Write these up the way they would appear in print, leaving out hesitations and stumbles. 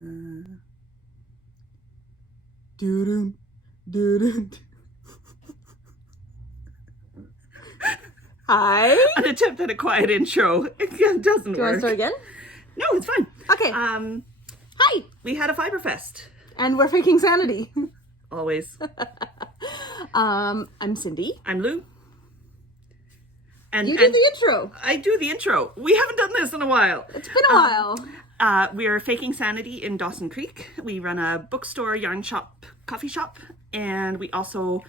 Doo-doo, doo-doo. Hi. An attempt at a quiet intro. It doesn't work. Do you want to start again? No, it's fine. Okay. Hi. We had a Fiber Fest. And we're faking sanity. Always. I'm Cindy. I'm Lou. And You do the intro. I do the intro. We haven't done this in a while. It's been a while. We are faking sanity in Dawson Creek. We run a bookstore, yarn shop, coffee shop, and we also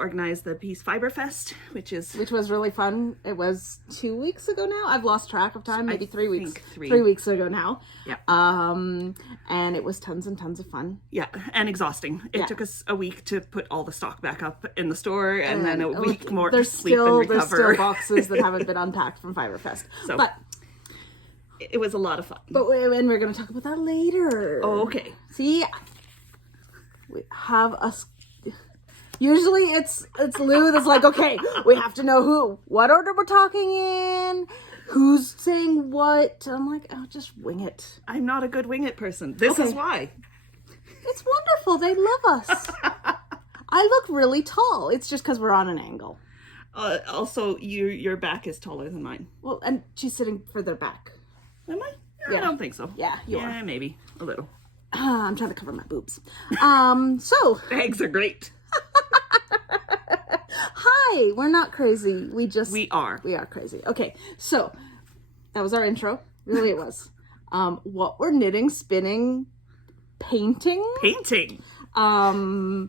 organized the Peace Fiber Fest, which was really fun. It was 2 weeks ago now. I've lost track of time. Maybe 3 weeks. 3 weeks ago now. Yeah. And it was tons and tons of fun. Yeah, and exhausting. It took us a week to put all the stock back up in the store, and then a week more to sleep and recover. There's still boxes that haven't been unpacked from Fiber Fest. So, but it was a lot of fun. And we're going to talk about that later. Oh, okay. See, we have us. Usually it's Lou that's like, okay, we have to know what order we're talking in, who's saying what. I'm like, oh, just wing it. I'm not a good wing it person. This is why. It's wonderful. They love us. I look really tall. It's just because we're on an angle. Also, your back is taller than mine. Well, and she's sitting further back. Am I? Yeah. I don't think so. Yeah, you are. Yeah, maybe a little. I'm trying to cover my boobs. So Eggs are great. Hi, we're not crazy. We are crazy. Okay, so that was our intro. Really, it was. What we're knitting, spinning, painting. I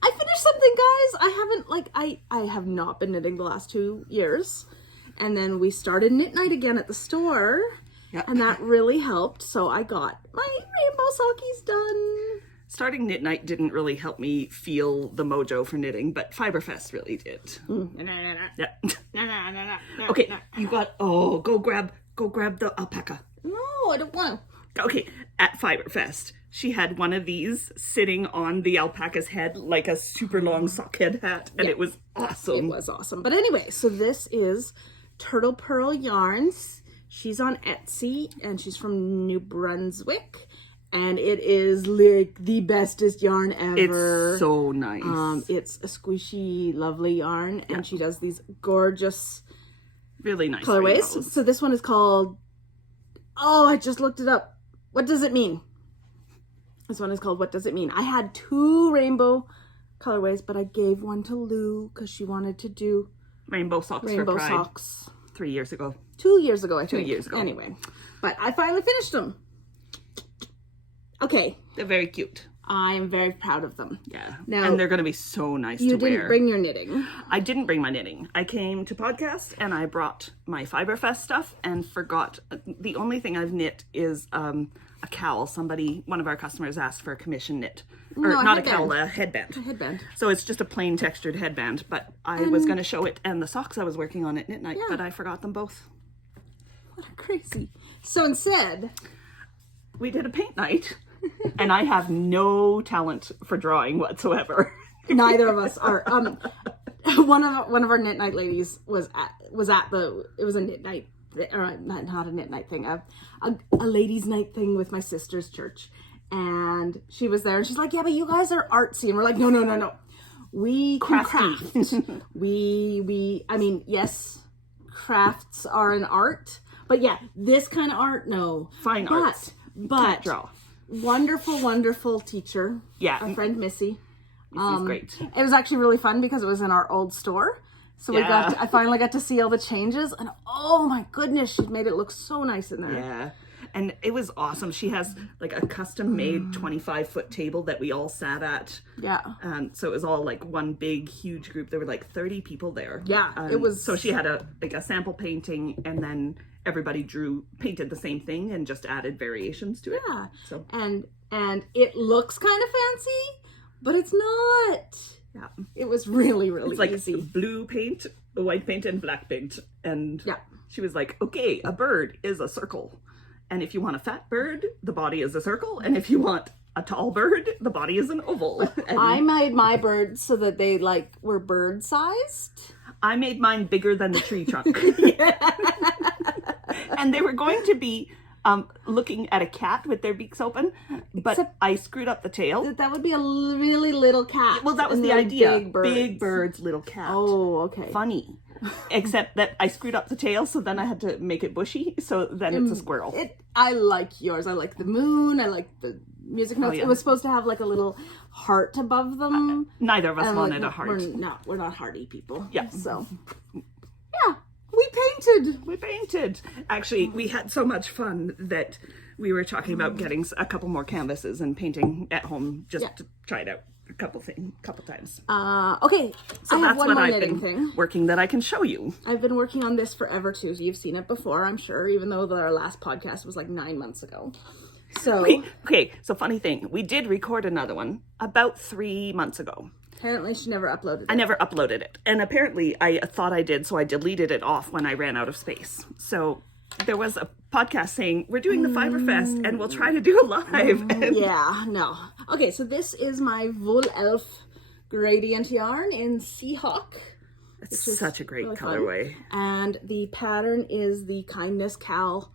finished something, guys. I have not been knitting the last 2 years, and then we started knit night again at the store, and that really helped. So I got my rainbow sockies done. Starting knit night didn't really help me feel the mojo for knitting, but Fiberfest really did. Yeah. Okay, you got. Oh, go grab the alpaca. No, I don't want to. Okay, at Fiberfest, she had one of these sitting on the alpaca's head like a super long sock head hat, and it was awesome. It was awesome. But anyway, so this is Turtle Pearl Yarns. She's on Etsy, and she's from New Brunswick. And it is like the bestest yarn ever. It's so nice. It's a squishy, lovely yarn, and she does these gorgeous, really nice colorways. rainbows. So this one is called. Oh, I just looked it up. What does it mean? This one is called What Does It Mean? I had 2 rainbow colorways, but I gave one to Lou because she wanted to do rainbow socks for Pride. 3 years ago. 2 years ago, I think. 2 years ago. Anyway, but I finally finished them. Okay. They're very cute. I'm very proud of them. Yeah. Now, and they're going to be so nice to wear. You didn't bring your knitting. I didn't bring my knitting. I came to podcast and I brought my Fiberfest stuff and forgot. The only thing I've knit is a cowl. One of our customers asked for a commission knit. Or no, not a cowl, a headband. A headband. So it's just a plain textured headband. But I was going to show it and the socks I was working on at Knit Night, but I forgot them both. What a crazy. So instead, we did a paint night. And I have no talent for drawing whatsoever. Neither of us are. One of our knit night ladies was at a knit night, or not a knit night thing, a ladies' night thing with my sister's church, and she was there, and she's like, "Yeah, but you guys are artsy," and we're like, "No. We can craft. I mean, yes, crafts are an art, but yeah, this kind of art, no, fine arts, but draw." Wonderful teacher. Yeah. Our friend Missy. Missy's great. It was actually really fun because it was in our old store. So I finally got to see all the changes, and oh my goodness, she made it look so nice in there. Yeah. And it was awesome. She has like a custom made 25-foot table that we all sat at. Yeah. So it was all like one big, huge group. There were like 30 people there. Yeah. It was. So she had a sample painting, and then everybody painted the same thing and just added variations to it. Yeah. So and it looks kind of fancy, but it's not. Yeah. It was really it's like easy. Blue paint, white paint, and black paint. And she was like, okay, a bird is a circle. And if you want a fat bird, the body is a circle. And if you want a tall bird, the body is an oval. And I made my birds so that they were bird sized. I made mine bigger than the tree trunk. And they were going to be looking at a cat with their beaks open, but Except I screwed up the tail. that would be a really little cat. Well, that was and the they're idea. Big birds, little cat. Oh, okay. Funny. Except that I screwed up the tail, so then I had to make it bushy, so then it's a squirrel. I like yours. I like the moon. I like the music notes. yeah. It was supposed to have like a little heart above them. Neither of us And, wanted like, a heart. We're not hearty people. Yeah. So, yeah, we painted. We painted. Actually, we had so much fun that we were talking about getting a couple more canvases and painting at home just to try it out a couple times. Okay, So I have that's one what more I've knitting been thing. working that I can show you. I've been working on this forever too. So you've seen it before, I'm sure, even though our last podcast was like 9 months ago. So Okay, so funny thing, we did record another one about 3 months ago. apparently she never uploaded it. I never uploaded it. And apparently I thought I did, so I deleted it off when I ran out of space. So there was a podcast saying, we're doing the Fiberfest and we'll try to do a live. And Yeah, no. Okay, so this is my Wool Elf gradient yarn in Seahawk. it's such a great really fun. colorway. And the pattern is the Kindness Cal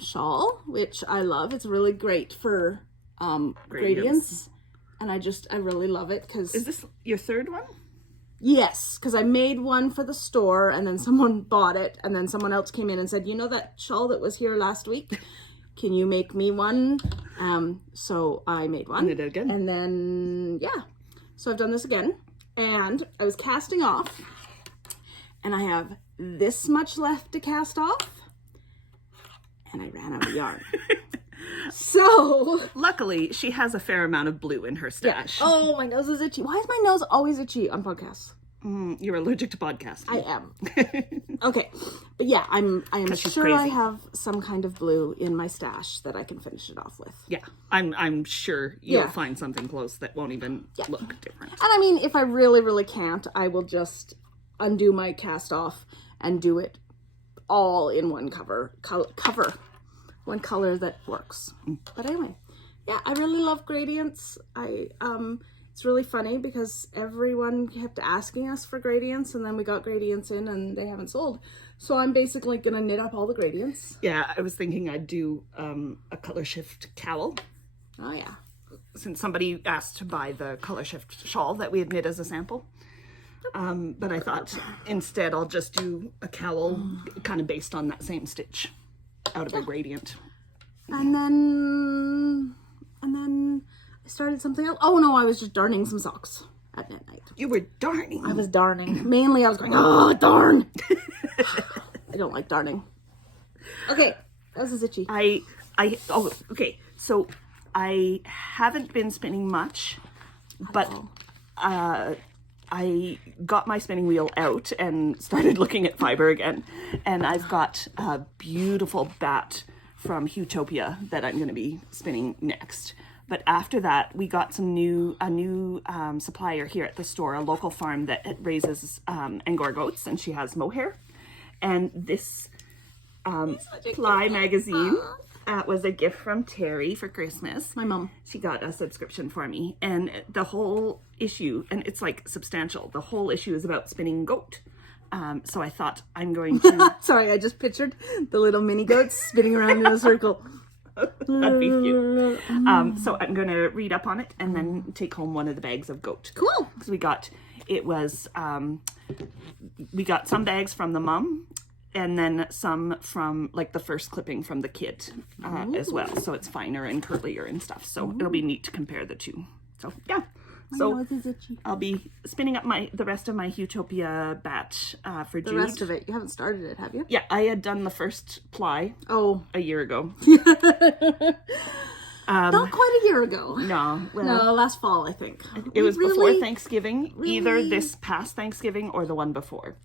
shawl, which I love. It's really great for gradients. And I really love it because... Is this your third one? Yes, because I made one for the store and then someone bought it and then someone else came in and said, you know that shawl that was here last week? Can you make me one? So I made one. And did it again. And then, yeah. So I've done this again. And I was casting off. And I have this much left to cast off. And I ran out of yarn. So... Luckily, she has a fair amount of blue in her stash. Oh, my nose is itchy. Why is my nose always itchy on podcasts? You're allergic to podcasting. I am. Okay. But yeah, I am 'Cause she's sure I crazy. have some kind of blue in my stash that I can finish it off with. Yeah, I'm sure you'll Yeah. find something close that won't even look different. And I mean, if I really, really can't, I will just undo my cast off and do it all in one one color that works. But anyway, yeah, I really love gradients. It's really funny because everyone kept asking us for gradients and then we got gradients in and they haven't sold. So I'm basically gonna knit up all the gradients. Yeah, I was thinking I'd do a color shift cowl. Oh yeah. Since somebody asked to buy the color shift shawl that we had knit as a sample. But I thought instead I'll just do a cowl kind of based on that same stitch out of a gradient. And then I started something else. Oh no, I was just darning some socks at night. You were darning. I was darning. Mainly I was going, oh darn. I don't like darning. Okay, that was itchy. Okay, so I haven't been spinning much, but I got my spinning wheel out and started looking at fiber again. And I've got a beautiful bat from Utopia that I'm going to be spinning next. But after that, we got a new supplier here at the store, a local farm that raises Angora goats, and she has mohair. And this Ply magazine was a gift from Terry for Christmas. My mom. She got a subscription for me, and the whole issue, and it's like substantial, the whole issue is about spinning goat. So I thought I'm going to... Sorry, I just pictured the little mini goats spinning around in a circle. That'd be cute. So I'm going to read up on it and then take home one of the bags of goat. Cool. Because we got some bags from the mom and then some from like the first clipping from the kid as well. So it's finer and curlier and stuff. So it'll be neat to compare the two. So yeah. So I'll be spinning up the rest of my Utopia batch for Jude. The rest of it. You haven't started it, have you? Yeah, I had done the first ply a year ago. Not quite a year ago. No. Well, No, last fall, I think. it was before Thanksgiving, either this past Thanksgiving or the one before.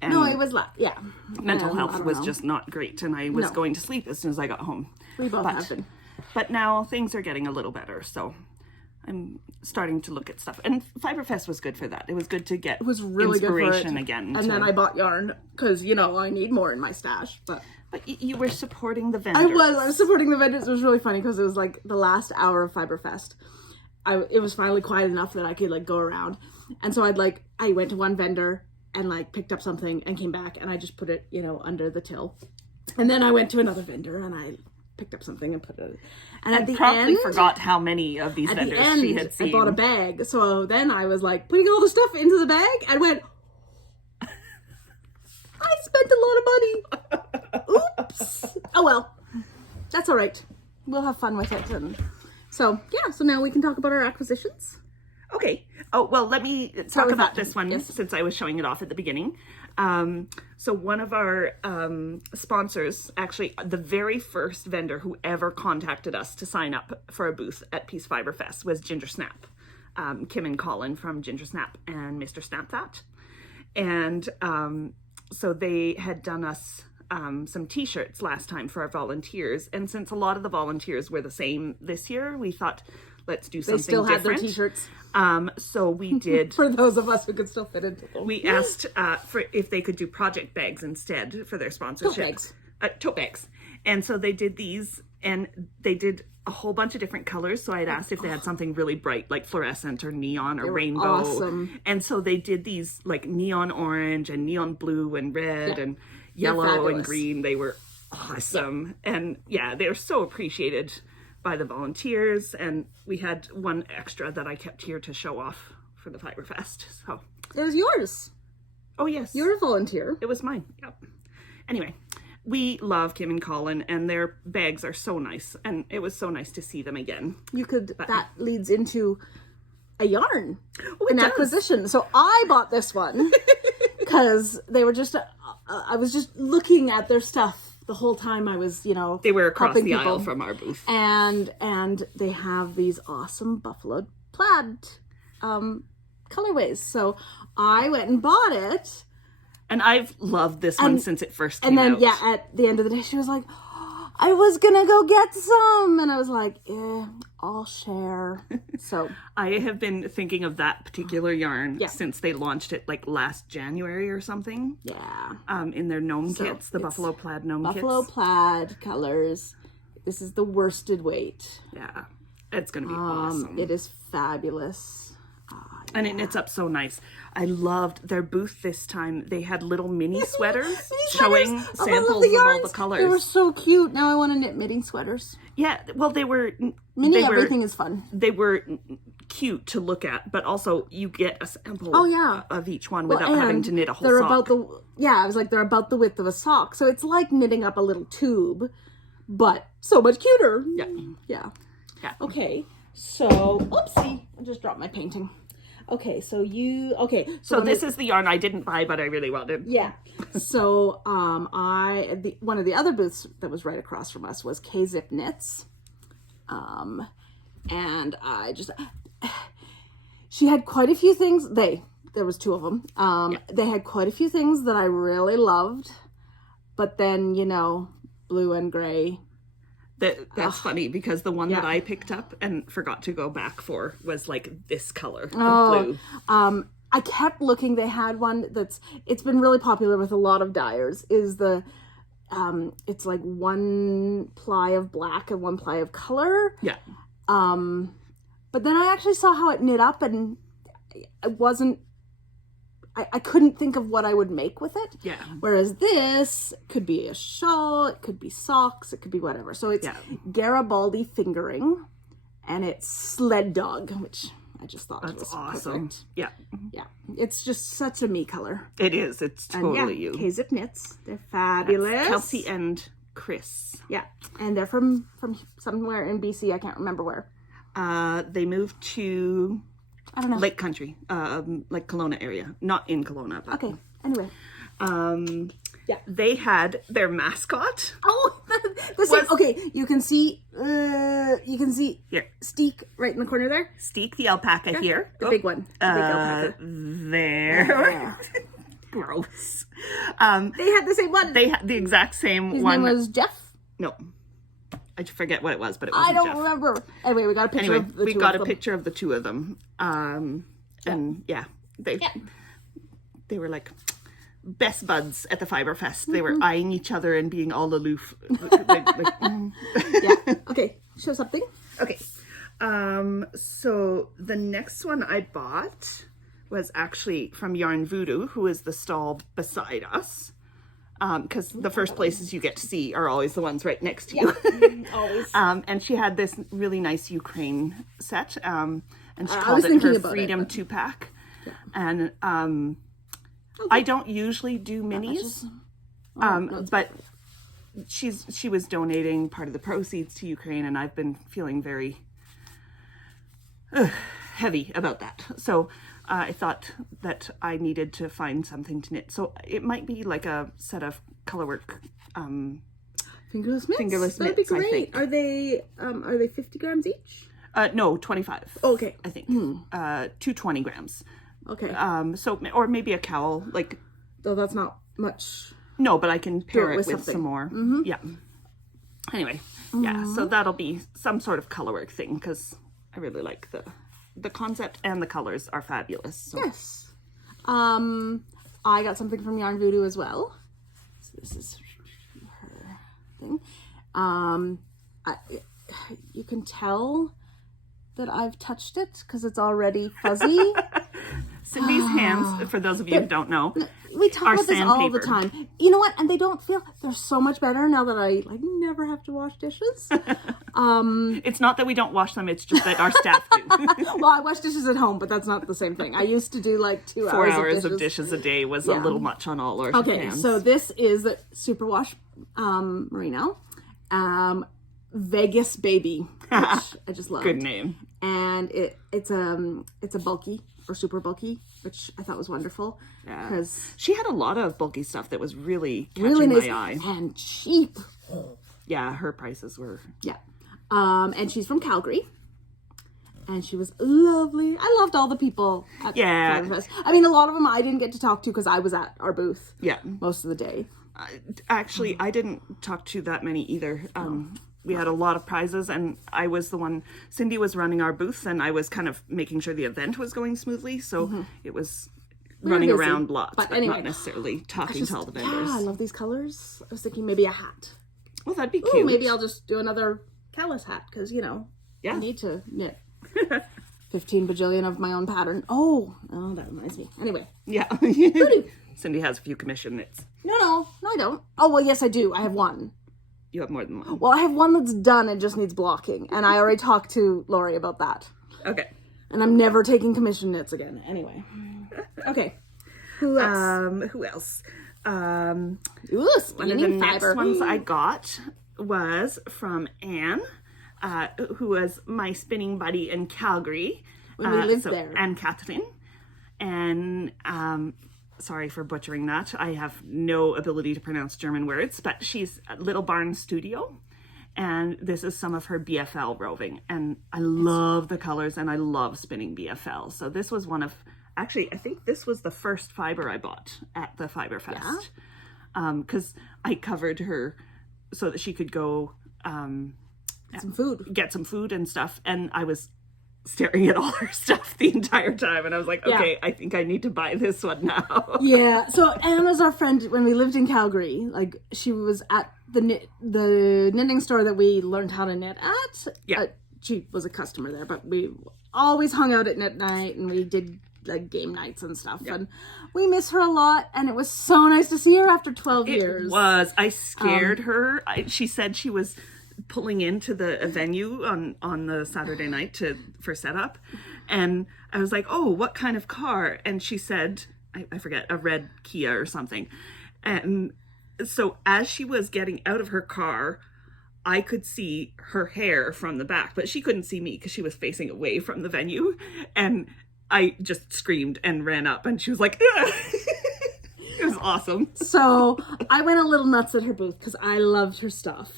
And No, it was yeah. mental I health don't was know. just not great, and I was No. going to sleep as soon as I got home. We both have been. But now things are getting a little better, so I'm starting to look at stuff. And Fiberfest was good for that. It was good to get Really inspiration good for it. again. And then I bought yarn because, I need more in my stash. But you were supporting the vendors. I was supporting the vendors. It was really funny because it was like the last hour of Fiberfest. It was finally quiet enough that I could go around. And so I went to one vendor and picked up something and came back and I just put it, under the till. And then I went to another vendor and I picked up something and put it. And at the Promptly end, forgot how many of these vendors she had seen. I bought a bag. So then I was like putting all the stuff into the bag and went, I spent a lot of money. Oops. Oh well, that's all right. We'll have fun with it. And so yeah, so now we can talk about our acquisitions. Okay. Oh, well, let me talk about this one since I was showing it off at the beginning. So one of our sponsors, actually the very first vendor who ever contacted us to sign up for a booth at Peace Fiber Fest was Gingersnap. Kim and Colin from Gingersnap and Mr. Snap That. And so they had done us some t-shirts last time for our volunteers. And since a lot of the volunteers were the same this year, we thought, let's do something different. They still had their t-shirts. So we did... for those of us who could still fit into them. We asked for if they could do project bags instead for their sponsorship. Tote bags. Tote bags. And so they did these, and they did a whole bunch of different colors. So I'd asked if they had something really bright, like fluorescent or neon or rainbow. Awesome. And so they did these like neon orange and neon blue and red and yellow and green. They were awesome. Yeah. And yeah, they were so appreciated by the volunteers, and we had one extra that I kept here to show off for the Fiberfest. So it was yours. Oh yes, you're a volunteer. It was mine. Yep. Anyway, we love Kim and Colin, and their bags are so nice, and it was so nice to see them again. That leads into a yarn, an acquisition. So I bought this one because they were just. I was just looking at their stuff the whole time I was, they were across the aisle from our booth, and they have these awesome buffalo plaid colorways. So I went and bought it, and I've loved this one since it first came out. And then at the end of the day, she was like, I was gonna go get some, and I was like, I'll share. So I have been thinking of that particular yarn since they launched it like last January or something. Yeah. In their gnome kits, the buffalo plaid gnome kits. Buffalo plaid colors. This is the worsted weight. Yeah, it's gonna be awesome. It is fabulous. And it knits up so nice. I loved their booth this time. They had little mini sweaters showing samples of all the colors. They were so cute. Now I want to knit knitting sweaters. Yeah, well, they were... everything is fun. They were cute to look at, but also you get a sample of each one without having to knit a whole sock. I was like, they're about the width of a sock. So it's like knitting up a little tube, but so much cuter. Yeah. Okay, so... Oopsie. I just dropped my painting. Okay, so this is the yarn I didn't buy, but I really wanted. Yeah. So one of the other booths that was right across from us was K-Zip Knits. And she had quite a few things. There was two of them. They had quite a few things that I really loved, but then, blue and gray. That's funny because the one that I picked up and forgot to go back for was like this color of blue. I kept looking. They had one it's been really popular with a lot of dyers. Is the it's like one ply of black and one ply of color. Yeah. But then I actually saw how it knit up, and it wasn't. I couldn't think of what I would make with it. Yeah. Whereas this could be a shawl, it could be socks, it could be whatever. So it's Garibaldi fingering, and it's sled dog, which I just thought was awesome. Perfect. Yeah. Yeah. It's just such a me color. It is. It's totally you. K-Zip Knits. They're fabulous. That's Kelsey and Chris. Yeah. And they're from somewhere in BC. I can't remember where. They moved to... I don't know. Lake Country, like Kelowna area. Not in Kelowna, but... Okay, anyway. They had their mascot. Oh, okay, you can see here. Steek right in the corner there. Steek, the alpaca here. The big one. The big alpaca. There. Gross. They had the same one. They had the exact same His one. His name was Jeff? No. I forget what it was, but it wasn't Jeff. I don't remember. Anyway, we got a picture of the two of them. We got a picture of the two of them. And they were like best buds at the Fiberfest. They were eyeing each other and being all aloof. Okay, show something. Okay. So the next one I bought was actually from Yarn Voodoo, who is the stall beside us. because the first places you get to see are always the ones right next to you. Always. And she had this really nice Ukraine set, and she I called was it her thinking about Freedom it, 2-pack. And I don't usually do minis, but she was donating part of the proceeds to Ukraine, and I've been feeling very heavy about that. So I thought that I needed to find something to knit. So it might be like a set of colorwork Fingerless mitts. That'd be mitts, I great. think. Are they 50 grams each? No, 25. Okay. I think. 220 grams. Okay. So, or maybe a cowl, like. Though that's not much. No, but I can pair it with something. some more. Yeah. Anyway, yeah. So that'll be some sort of colorwork thing, because I really like the concept, and the colors are fabulous. So. Yes. I got something from Yarn Voodoo as well. So this is her thing. You can tell that I've touched it because it's already fuzzy. Cindy's hands, for those of you who don't know, we talk about this all the sandpapered. time. You know what? And they don't feel, they're so much better now that I never have to wash dishes. It's not that we don't wash them, it's just that our staff do. Well, I wash dishes at home, but that's not the same thing. I used to do like 2 4 hours hours of of dishes. dishes a day was a little much on all our hands. So this is the Superwash Merino. Vegas Baby, which I just love. Good name. And it's a bulky or super bulky, which I thought was wonderful. Yeah. Because She had a lot of bulky stuff that was really catching really nice my eye. and cheap. Yeah, her prices were... Yeah. And she's from Calgary. And she was lovely. I loved all the people at Fiber Fest. I mean, a lot of them I didn't get to talk to because I was at our booth most of the day. Actually, I didn't talk to that many either. We had a lot of prizes, and I was the one... Cindy was running our booth, and I was kind of making sure the event was going smoothly, so it was running busy, around lots, but but anyway, not necessarily talking to all the vendors. Yeah, I love these colors. I was thinking maybe a hat. Well, that'd be Ooh, cute. maybe I'll just do another callus hat, because, I need to knit 15 bajillion of my own pattern. Oh, that reminds me. Anyway. Yeah. Cindy has a few commission knits. No, I don't. Oh, well, yes, I do. I have one. You have more than one. Well, I have one that's done and just needs blocking, and I already talked to Lori about that. Okay. And I'm never taking commission knits again. Anyway. Okay. Who else? Ooh, one of the spinning next fiber. ones I got was from Anne, who was my spinning buddy in Calgary. When we lived there. Anne Catherine. And sorry for butchering that. I have no ability to pronounce German words, but she's at Little Barn Studio. And this is some of her BFL roving. And I love the colors, and I love spinning BFL. So this was one of... Actually, I think this was the first fiber I bought at the Fiber Fest. Because I covered her so that she could go get some food and stuff. And I was staring at all her stuff the entire time. And I was like, okay, I think I need to buy this one now. Yeah. So Anne was our friend when we lived in Calgary. Like, she was at the knitting store that we learned how to knit at. Yeah. She was a customer there, but we always hung out at knit night, and we did like game nights and stuff. Yeah. And we miss her a lot, and it was so nice to see her after 12 years. It was. I scared her. She said she was pulling into the venue on the Saturday night for setup, and I was like, oh, what kind of car? And she said, I forget, a red Kia or something. And so as she was getting out of her car, I could see her hair from the back, but she couldn't see me because she was facing away from the venue. And I just screamed and ran up, and she was like, it was awesome. So I went a little nuts at her booth because I loved her stuff.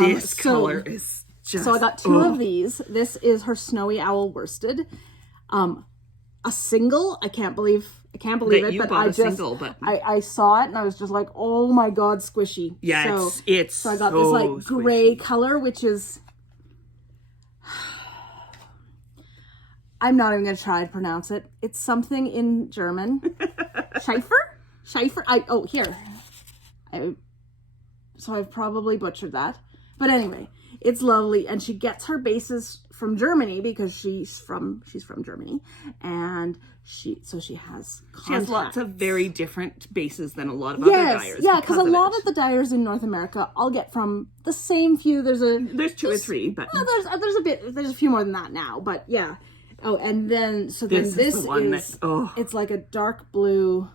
This color is just... So I got two of these. This is her Snowy Owl worsted. A single. I can't believe it. But I I saw it and I was just like, oh my god, squishy. Yeah, so I got this like gray color, which is... I'm not even going to try to pronounce it. It's something in German. Scheifer? Here. So I've probably butchered that. But anyway, it's lovely, and she gets her bases from Germany because she's from Germany, and she has lots of very different bases than a lot of other dyers. Yeah, because a lot of the dyers in North America I'll get from the same few. There's 2 or 3, but there's a few more than that now, but yeah. Oh, and then this is the one it's like a dark blue.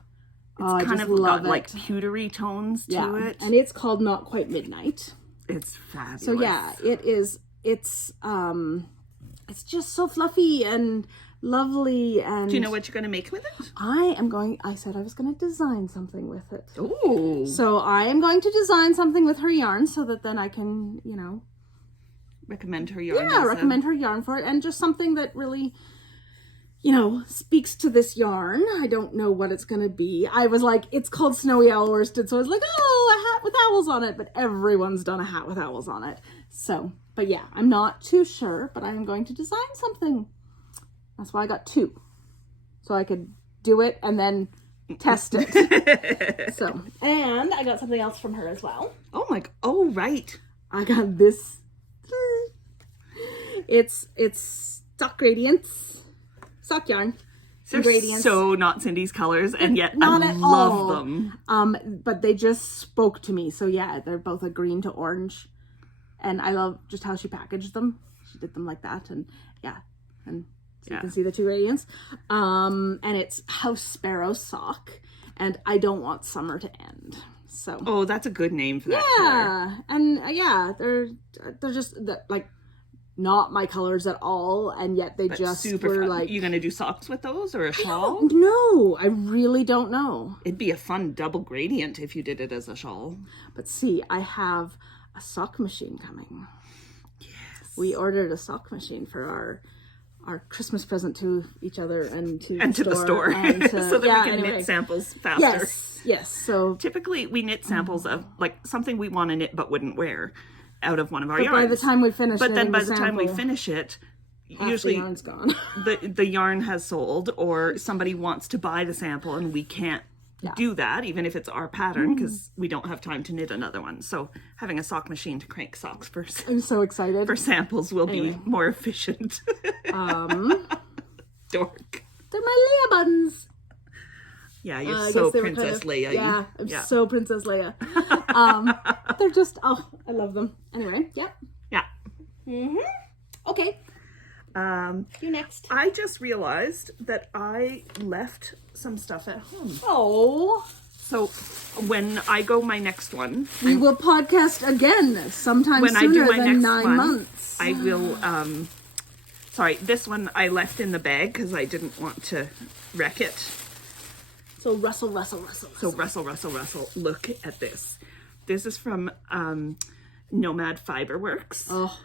It's kind of got like pewtery tones to it, and it's called Not Quite Midnight. It's fabulous. So yeah, it is. It's just so fluffy and lovely. And do you know what you're going to make with it? I said I was going to design something with it. Ooh. So I am going to design something with her yarn so that then I can, recommend her yarn. Yeah, recommend her yarn for it, and just something that really, speaks to this yarn. I don't know what it's going to be. I was like, it's called Snowy Owl Worsted, so I was like, oh, a hat with owls on it, but everyone's done a hat with owls on it. So, but yeah, I'm not too sure, but I am going to design something. That's why I got 2. So I could do it and then test it. So, and I got something else from her as well. Oh, right. I got this. It's Radiance. Sock yarn. They're Radiance. So not Cindy's colors, and yet not I at love all. them. But they just spoke to me. So yeah, they're both a green to orange. And I love just how she packaged them. She did them like that, and yeah. And so you can see the 2 Radiance. And it's House Sparrow sock. And I don't want summer to end. So. Oh, that's a good name for that color. And they're just like not my colors at all, and yet they just were fun. Like. You gonna do socks with those or a shawl? No, I really don't know. It'd be a fun double gradient if you did it as a shawl. But see, I have a sock machine coming. Yes. We ordered a sock machine for our Christmas present to each other and to the store. And so that we can knit samples faster. Yes. So typically we knit samples of like something we want to knit but wouldn't wear out of one of our yarns. By the time we finish but then by the time we finish it, usually the yarn's gone. the yarn has sold, or somebody wants to buy the sample and we can't do that, even if it's our pattern, because we don't have time to knit another one. So having a sock machine to crank socks first. I'm so excited. For samples will be more efficient. Dork. They're my Leia buttons. Yeah, you're so Princess Leia. Yeah, I'm so Princess Leia. They're just, I love them. Anyway, yeah. Okay. You next. I just realized that I left some stuff at home. Oh. So when I go my next one, we will podcast again sometime sooner than 9 months. I will. Sorry, this one I left in the bag because I didn't want to wreck it. So rustle. So rustle. Look at this. This is from Nomad Fiberworks. Oh.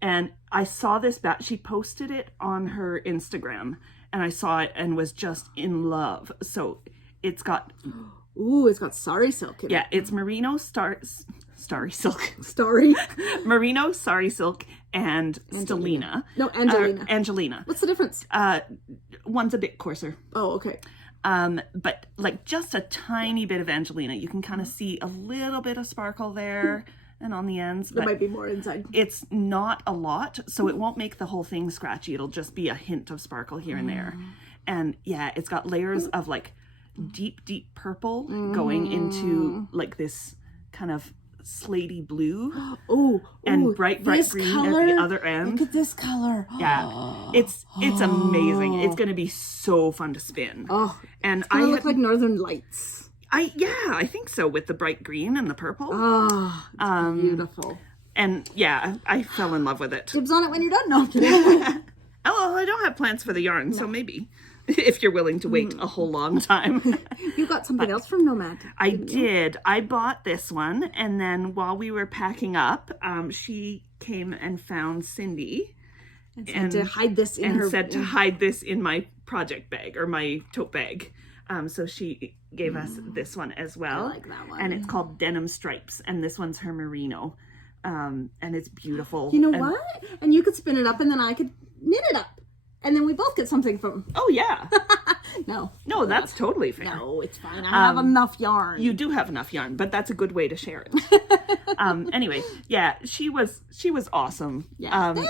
And I saw this bat. She posted it on her Instagram, and I saw it and was just in love. So it's got. Ooh, it's got sari silk in it. Yeah, it's merino starry silk. Starry. Merino, sari silk, and Stellina. No, Angelina. Angelina. What's the difference? One's a bit coarser. Oh, okay. But like just a tiny bit of Angelina. You can kind of see a little bit of sparkle there and on the ends. There might be more inside. It's not a lot, so it won't make the whole thing scratchy. It'll just be a hint of sparkle here and there. And yeah, it's got layers of like deep purple going into like this kind of slaty blue. And bright green color, at the other end. Look at this color. Yeah, it's amazing. It's going to be so fun to spin. And it's gonna look like Northern Lights. I think so, with the bright green and the purple. It's beautiful. And yeah, I fell in love with it. Dibs on it when you're done. No, I'm kidding. I don't have plans for the yarn, so maybe. If you're willing to wait a whole long time. You got something else from Nomad. I did. I bought this one, and then while we were packing up, she came and found Cindy. And said to hide this to hide this in my project bag, or my tote bag. So she gave us this one as well. I like that one. And it's called Denim Stripes, and this one's her merino. And it's beautiful. You know what? And you could spin it up, and then I could knit it up. And then we both get something from. Oh, yeah. No. No, that's totally fair. No, it's fine. I have enough yarn. You do have enough yarn, but that's a good way to share it. Anyway, yeah, she was awesome. Yeah, everyone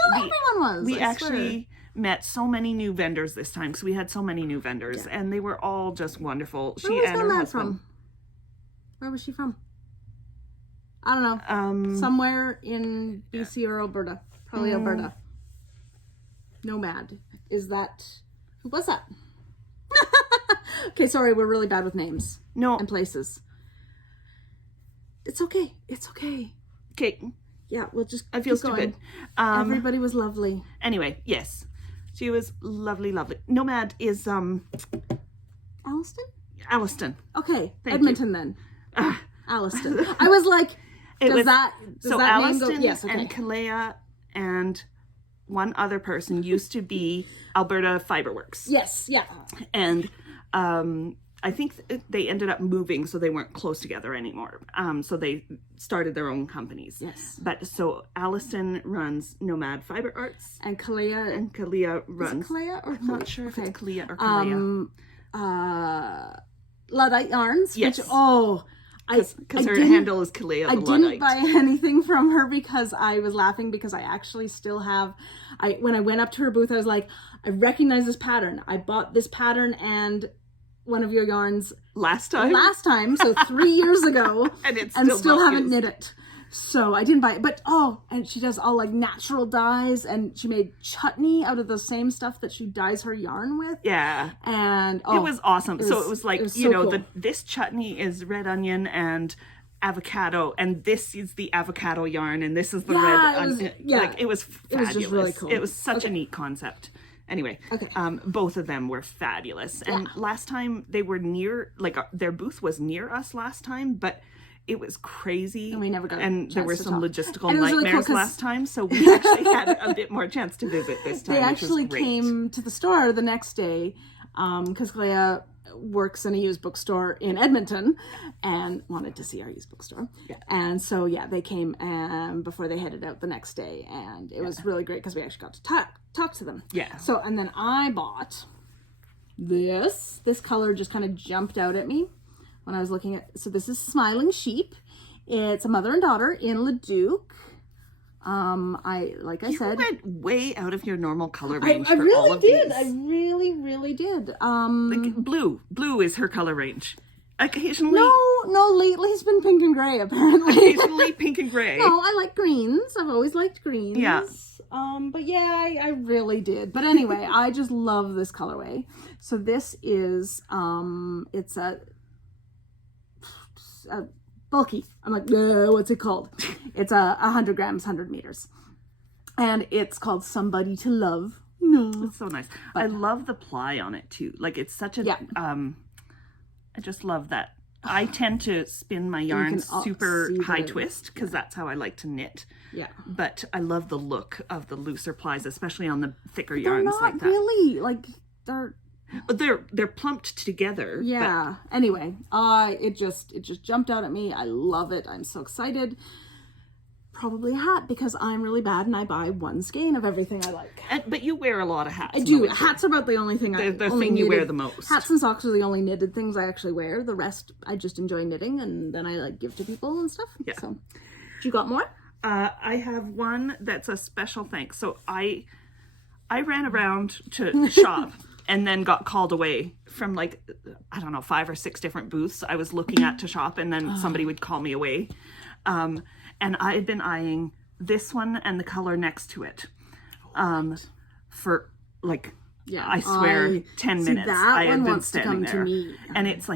was. We actually met so many new vendors this time because we had so many new vendors, and they were all just wonderful. She and her husband. From? Where was she from? I don't know. Somewhere in BC or Alberta. Probably Alberta. Nomad. Is that... Who was that? Okay, sorry, we're really bad with names. No. And places. It's okay. It's okay. Okay. Yeah, we'll just I feel stupid. Everybody was lovely. Anyway, yes. She was lovely, lovely. Nomad is, Alliston. Okay, Edmonton then. Alliston. I was like, does that Alliston name go? Yes, okay. And Kalea and one other person used to be Alberta Fiberworks. Yes, yeah. And I think they ended up moving, so they weren't close together anymore. So they started their own companies. Yes. But so Alliston runs Nomad Fiber Arts. And Kalea runs... Is it Kalea or I'm not sure if it's Kalea or Kalea. Luddite Yarns. Yes. Which, because her handle is Kalea the Luddite. I didn't buy anything from her because I was laughing because I actually still have... when I went up to her booth, I was like, I recognize this pattern. I bought this pattern and one of your yarns... Last time, so 3 years ago. and still haven't knit it. So I didn't buy it. But, and she does all like natural dyes, and she made chutney out of the same stuff that she dyes her yarn with. Yeah. And it was awesome. So it was like, cool. this chutney is red onion and avocado, and this is the avocado yarn, and this is the red onion. It was fabulous. It was just really cool. It was such a neat concept. Anyway, both of them were fabulous. And last time they were near, like their booth was near us last time, but it was crazy. And we never got there were some logistical nightmares really cool last time, so we actually had a bit more chance to visit this time. They actually came to the store the next day because Clea works in a used bookstore in Edmonton and wanted to see our used bookstore. Yeah. And so, they came before they headed out the next day, and it was really great because we actually got to talk to them. Yeah. So, and then I bought this. This color just kind of jumped out at me when I was looking at, so this is Smiling Sheep. It's a mother and daughter in Leduc. You went way out of your normal color range. I really, really did. Blue is her color range. Occasionally. No, lately it's been pink and gray, apparently. Occasionally pink and gray. No, I like greens. I've always liked greens. Yeah. But I really did. But anyway, I just love this colorway. So this is, it's a bulky. I'm like, what's it called? It's 100 grams, 100 meters. And it's called Somebody to Love. No. It's so nice. But I love the ply on it too. Like it's such a, I just love that. I tend to spin my yarn super high twist because that's how I like to knit. Yeah. But I love the look of the looser plies, especially on the thicker yarns like that. They're not really, like, they're plumped together. Yeah. Anyway, it just jumped out at me. I love it. I'm so excited. Probably a hat because I'm really bad and I buy one skein of everything I like. But you wear a lot of hats. I do. Hats are about the only thing you wear the most. Hats and socks are the only knitted things I actually wear. The rest I just enjoy knitting and then I give to people and stuff. Yeah. So, you got more? I have one that's a special thanks. So I ran around to shop. And then got called away from 5 or 6 different booths I was looking at to shop, and then somebody would call me away. And I had been eyeing this one and the color next to it for I swear 10 minutes. I had been standing there, and it's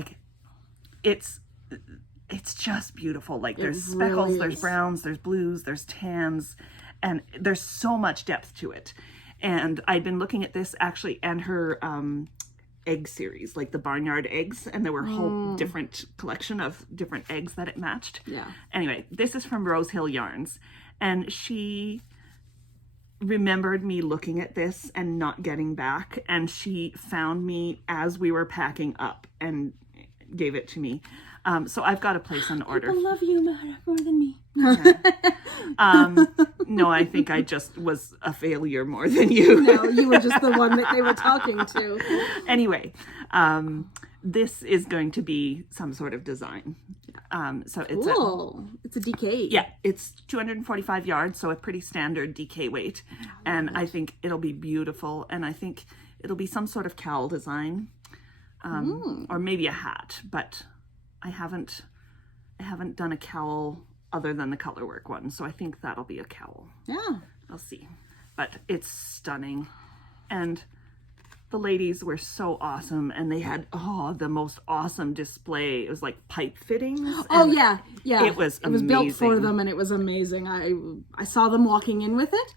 it's just beautiful. Like there's speckles, there's browns, there's blues, there's tans, and there's so much depth to it. And I'd been looking at this actually and her egg series, like the barnyard eggs, and there were a whole different collection of different eggs that it matched. Yeah. Anyway, this is from Rose Hill Yarns, and she remembered me looking at this and not getting back, and she found me as we were packing up and gave it to me. So I've got to place an order. People love you more than me. Okay. No, I think I just was a failure more than you. No, you were just the one that they were talking to. Anyway, this is going to be some sort of design. So it's it's a DK. Yeah, it's 245 yards, so a pretty standard DK weight. And I think it'll be beautiful. And I think it'll be some sort of cowl design, or maybe a hat. But I haven't done a cowl other than the colorwork one, so I think that'll be a cowl. Yeah, I'll see. But it's stunning, and the ladies were so awesome, and they had the most awesome display. It was like pipe fittings. Oh yeah. It was amazing. It was built for them, and it was amazing. I saw them walking in with it,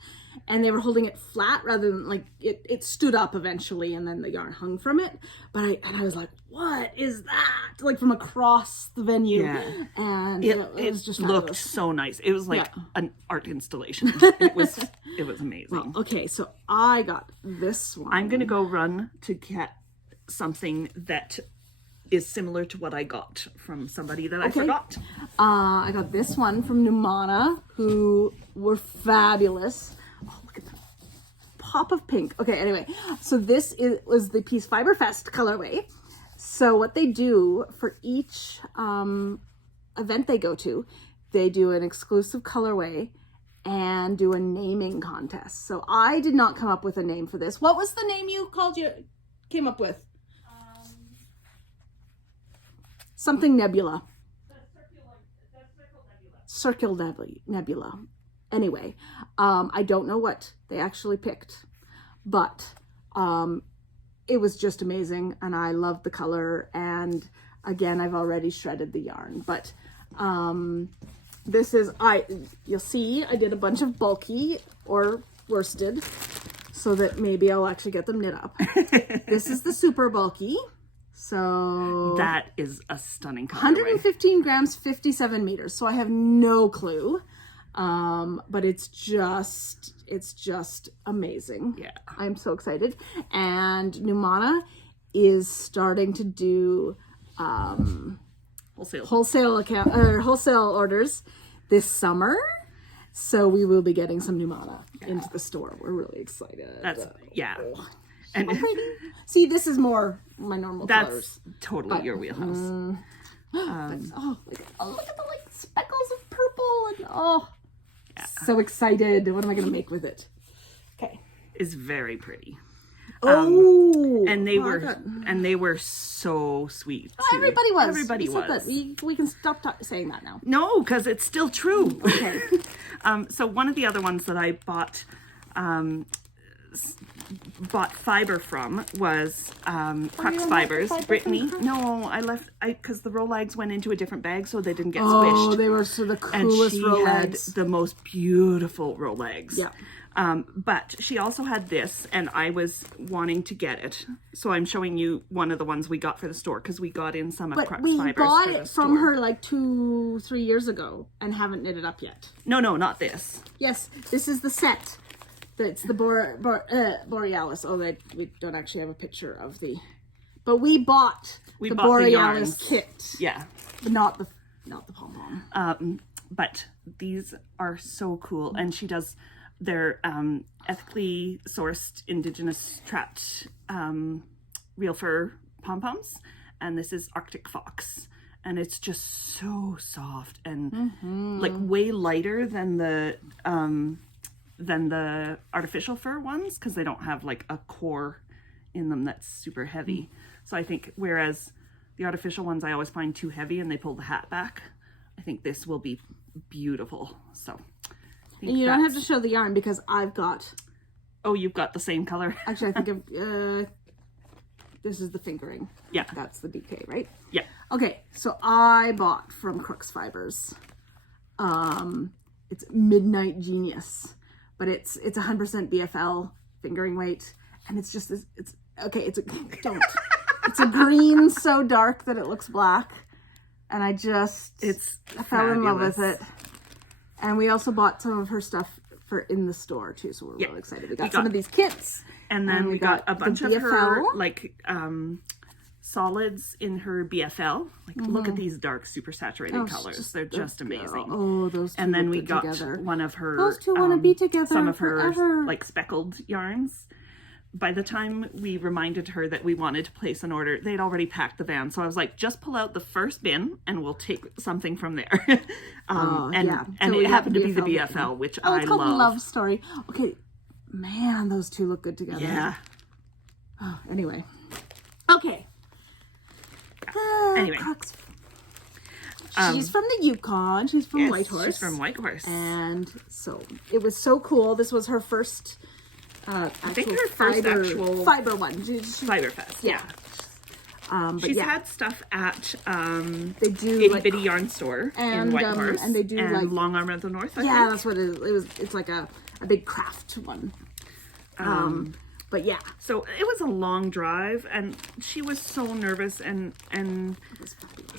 and they were holding it flat rather than like it stood up eventually, and then the yarn hung from it. But I was like, what is that? Like from across the venue. Yeah. And it was just fabulous. Looked so nice. It was like an art installation. It was amazing. Well, okay, so I got this one. I'm gonna go run to get something that is similar to what I got from somebody that I forgot. I got this one from Numana, who were fabulous. Oh, look at that pop of pink. Okay, anyway, so this was the Peace Fiber Fest colorway. So what they do for each event they go to, they do an exclusive colorway and do a naming contest. So I did not come up with a name for this. What was the name you came up with? Something Nebula. Circle Nebula. Anyway, I don't know what they actually picked, but it was just amazing, and I loved the color. And again, I've already shredded the yarn, but this is you'll see I did a bunch of bulky or worsted so that maybe I'll actually get them knit up. This is the super bulky. So that is a stunning colorway. 115 grams, 57 meters. So I have no clue. But it's just amazing. Yeah. I'm so excited. And Numana is starting to do wholesale orders this summer. So we will be getting some Numana into the store. We're really excited. And see, this is more my normal colors. That's totally your wheelhouse. Look at the like speckles of purple and so excited. What am I gonna make with it? Okay. Is very pretty. And they were so sweet too. Everybody was. Everybody was. We can stop saying that now. No, because it's still true. Okay. So one of the other ones that I bought fiber from was Crux Fibers. Brittany. No, because the Rolags went into a different bag, so they didn't get squished. Oh, they were the coolest Rolags. And she had the most beautiful Rolags. Yeah. But she also had this, and I was wanting to get it. So I'm showing you one of the ones we got for the store, because we got in some of Crux Fibers. But we bought it from her like 2-3 years ago and haven't knit it up yet. No, not this. Yes, this is the set. It's the Borealis. Oh, we don't actually have a picture of the... But we bought the Borealis kit. Yeah. But not the pom-pom. But these are so cool. And she does... They're ethically sourced, indigenous trapped real fur pom-poms. And this is Arctic Fox. And it's just so soft and like way lighter than the artificial fur ones, because they don't have like a core in them that's super heavy. So I think whereas the artificial ones I always find too heavy and they pull the hat back, I think this will be beautiful. So and you don't have to show the yarn because I've got... Oh, you've got the same color? Actually, I think this is the fingering. Yeah. That's the DK, right? Yeah. Okay, so I bought from Crux Fibers. It's Midnight Genius, but it's 100% BFL fingering weight, and it's just this. It's a green so dark that it looks black, and I fell in love with it. And we also bought some of her stuff for in the store too, so we're really excited. We got some of these kits, and then we got a bunch of her like solids in her BFL. Like, look at these dark, super saturated colors. They're just amazing. Oh, those two. And then look we good got together. one of her, Those two want to be together some of forever. her like speckled yarns. By the time we reminded her that we wanted to place an order, they'd already packed the van. So I was like, just pull out the first bin and we'll take something from there. And So it happened to be the BFL, which I it's called love. Love Story. Okay, man, those two look good together. Yeah. Oh, anyway. Okay. Anyway. Crux. She's from the Yukon. She's from Whitehorse. She's from Whitehorse. And so it was so cool. This was her first I think her first actual fiber one. Fiber Fest. Yeah. But She's had stuff at they do Itty Bitty Yarn Store in and, Whitehorse. and they do like Long Arm of the North, I yeah, think. that's what it is. It's like a big craft one. But yeah. So it was a long drive, and she was so nervous, and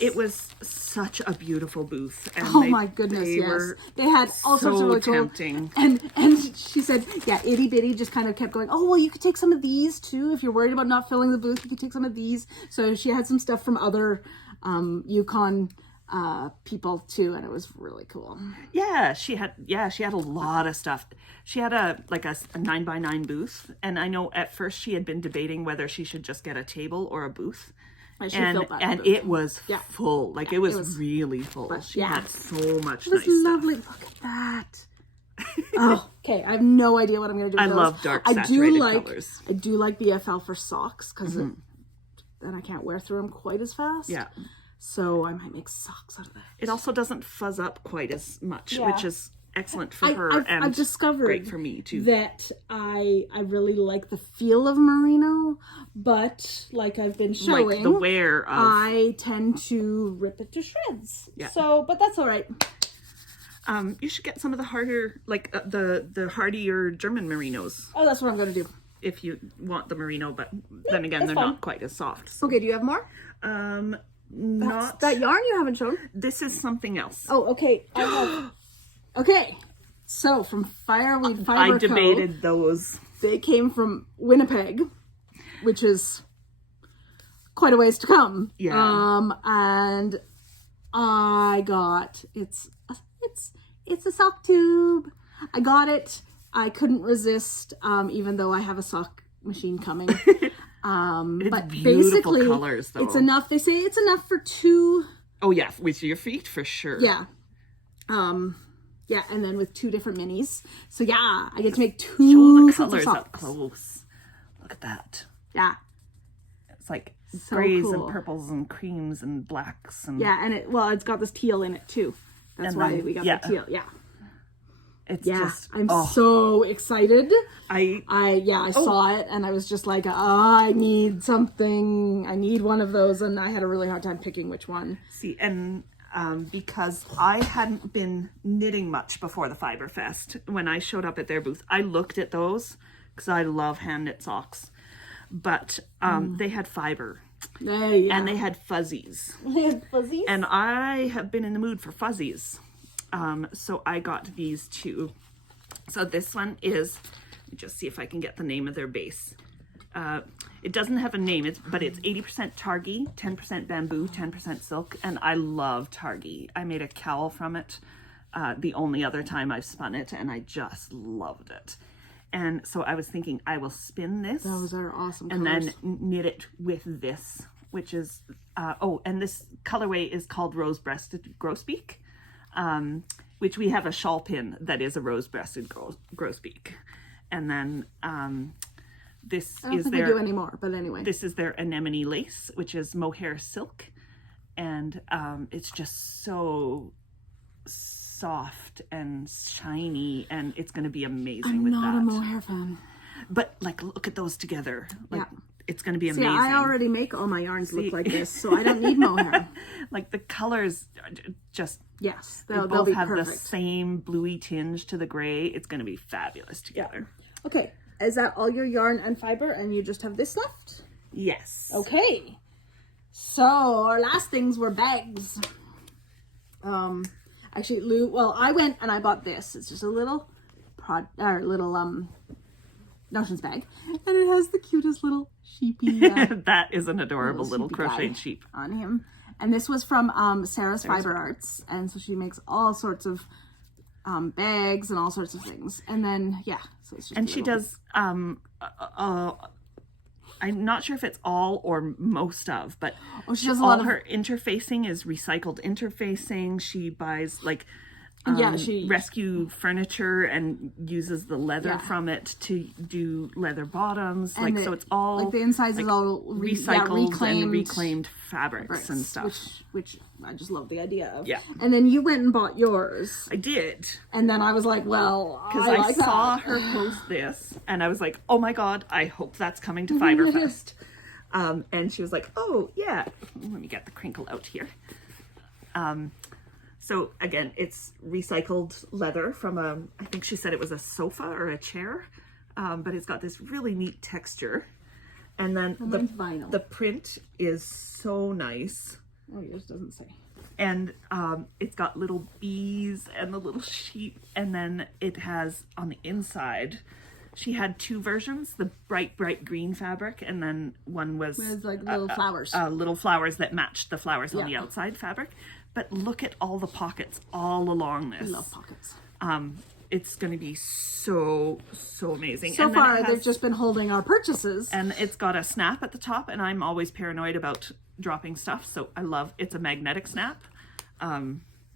it was such a beautiful booth. And oh my goodness, yes. They had all sorts of really tempting. cool. And she said, yeah, Itty Bitty just kind of kept going, oh, well, you could take some of these too. If you're worried about not filling the booth, you could take some of these. So she had some stuff from other Yukon people too, and it was really cool. She had a lot of stuff. She had a 9x9 booth, and I know at first she had been debating whether she should just get a table or a booth. And it was full. Like it was really full. She had so much nice lovely stuff. Look at that. Oh, okay. I have no idea what I'm going to do with I those. love dark saturated colors. I do like BFL for socks because then I can't wear through them quite as fast. Yeah. So I might make socks out of that. It also doesn't fuzz up quite as much, which is excellent for her I've discovered great for me too. That I really like the feel of merino, but like I've been showing, like the wear of, I tend to rip it to shreds. Yeah. So, but that's all right. You should get some of the harder, like the hardier German merinos. Oh, that's what I'm going to do. If you want the merino, but then again, they're not quite as soft. So. Okay, do you have more? Not that yarn you haven't shown. This is something else. Oh, okay. I have. Okay, so from Fireweed Fiber I debated those. They came from Winnipeg, which is quite a ways to come. Yeah. And I got it's a sock tube. I got it. I couldn't resist, even though I have a sock machine coming. But basically, colors, though. It's enough. They say it's enough for 2. Oh yeah, with your feet for sure. Yeah. Yeah, and then with 2 different minis. So yeah, I get to make 2 Show the colors up close. Look at that. Yeah. It's like So grays cool. and purples and creams and blacks and yeah, and it's got this teal in it too. That's why we got the teal. Yeah. It's just I'm so excited. I saw it and I was just like, I need something. I need one of those, and I had a really hard time picking which one. See, and because I hadn't been knitting much before the Fiber Fest, when I showed up at their booth, I looked at those because I love hand knit socks, but they had fiber. And they had fuzzies. They had fuzzies? And I have been in the mood for fuzzies. So I got these 2. So this one is, let me just see if I can get the name of their base. It doesn't have a name, but it's 80% Targi, 10% bamboo, 10% silk, and I love Targi. I made a cowl from it the only other time I've spun it, and I just loved it. And so I was thinking I will spin this. Those are awesome and colors. then knit it with this, which is, and this colorway is called Rose-Breasted Grosbeak, which we have a shawl pin that is a Rose-Breasted Grosbeak. And then this I don't is think we do anymore, but anyway. This is their Anemone Lace, which is mohair silk. And it's just so soft and shiny, and it's going to be amazing with that. I'm not a mohair fan. But like, look at those together. Like, it's going to be See, amazing. I already make all my yarns look like this, so I don't need mohair. Like the colors just, yes, they they'll both be have perfect. the same bluey tinge to the gray. It's going to be fabulous together. Yeah. Okay, is that all your yarn and fiber, and you just have this left? Yes. Okay. So our last things were bags. Actually, Lou. Well, I went and I bought this. It's just a little notions bag, and it has the cutest little sheepy that is an adorable little sheepy crocheted guy sheep on him. And this was from Sarah's Fiber Arts, and so she makes all sorts of bags and all sorts of things. And then so it's just and she does I'm not sure if it's all or most of, but she does all her interfacing is recycled interfacing. She buys like she rescue furniture and uses the leather from it to do leather bottoms. So it's all like the insides is all recycled and reclaimed fabrics and stuff. Which I just love the idea of. Yeah. And then you went and bought yours. I did. And then I was like, well, because I saw her post this and I was like, oh my God, I hope that's coming to Fiberfest. And she was like, oh yeah, let me get the crinkle out here. So again, it's recycled leather from I think she said it was a sofa or a chair, but it's got this really neat texture. And then the print is so nice. Oh, yours doesn't say. And it's got little bees and the little sheep. And then it has on the inside, she had two versions, the bright green fabric. And then one was like little flowers. Little flowers that matched the flowers on the outside fabric. But look at all the pockets all along this. I love pockets. It's going to be so amazing. So far, they've just been holding our purchases. And it's got a snap at the top, and I'm always paranoid about dropping stuff. So it's a magnetic snap.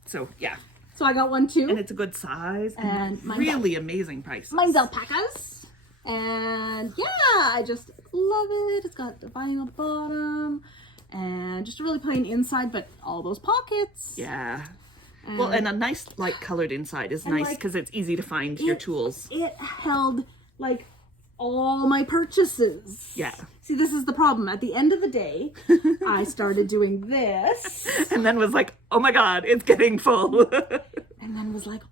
So yeah. So I got one too. And it's a good size. And really amazing prices. Mine's alpacas. And I just love it. It's got the vinyl bottom. And just a really plain inside, but all those pockets. Yeah. Well, and a nice light colored inside is nice because it's easy to find your tools. It held like all my purchases. Yeah. See, this is the problem. At the end of the day, I started doing this. And then was like, oh my God, it's getting full. And then was like,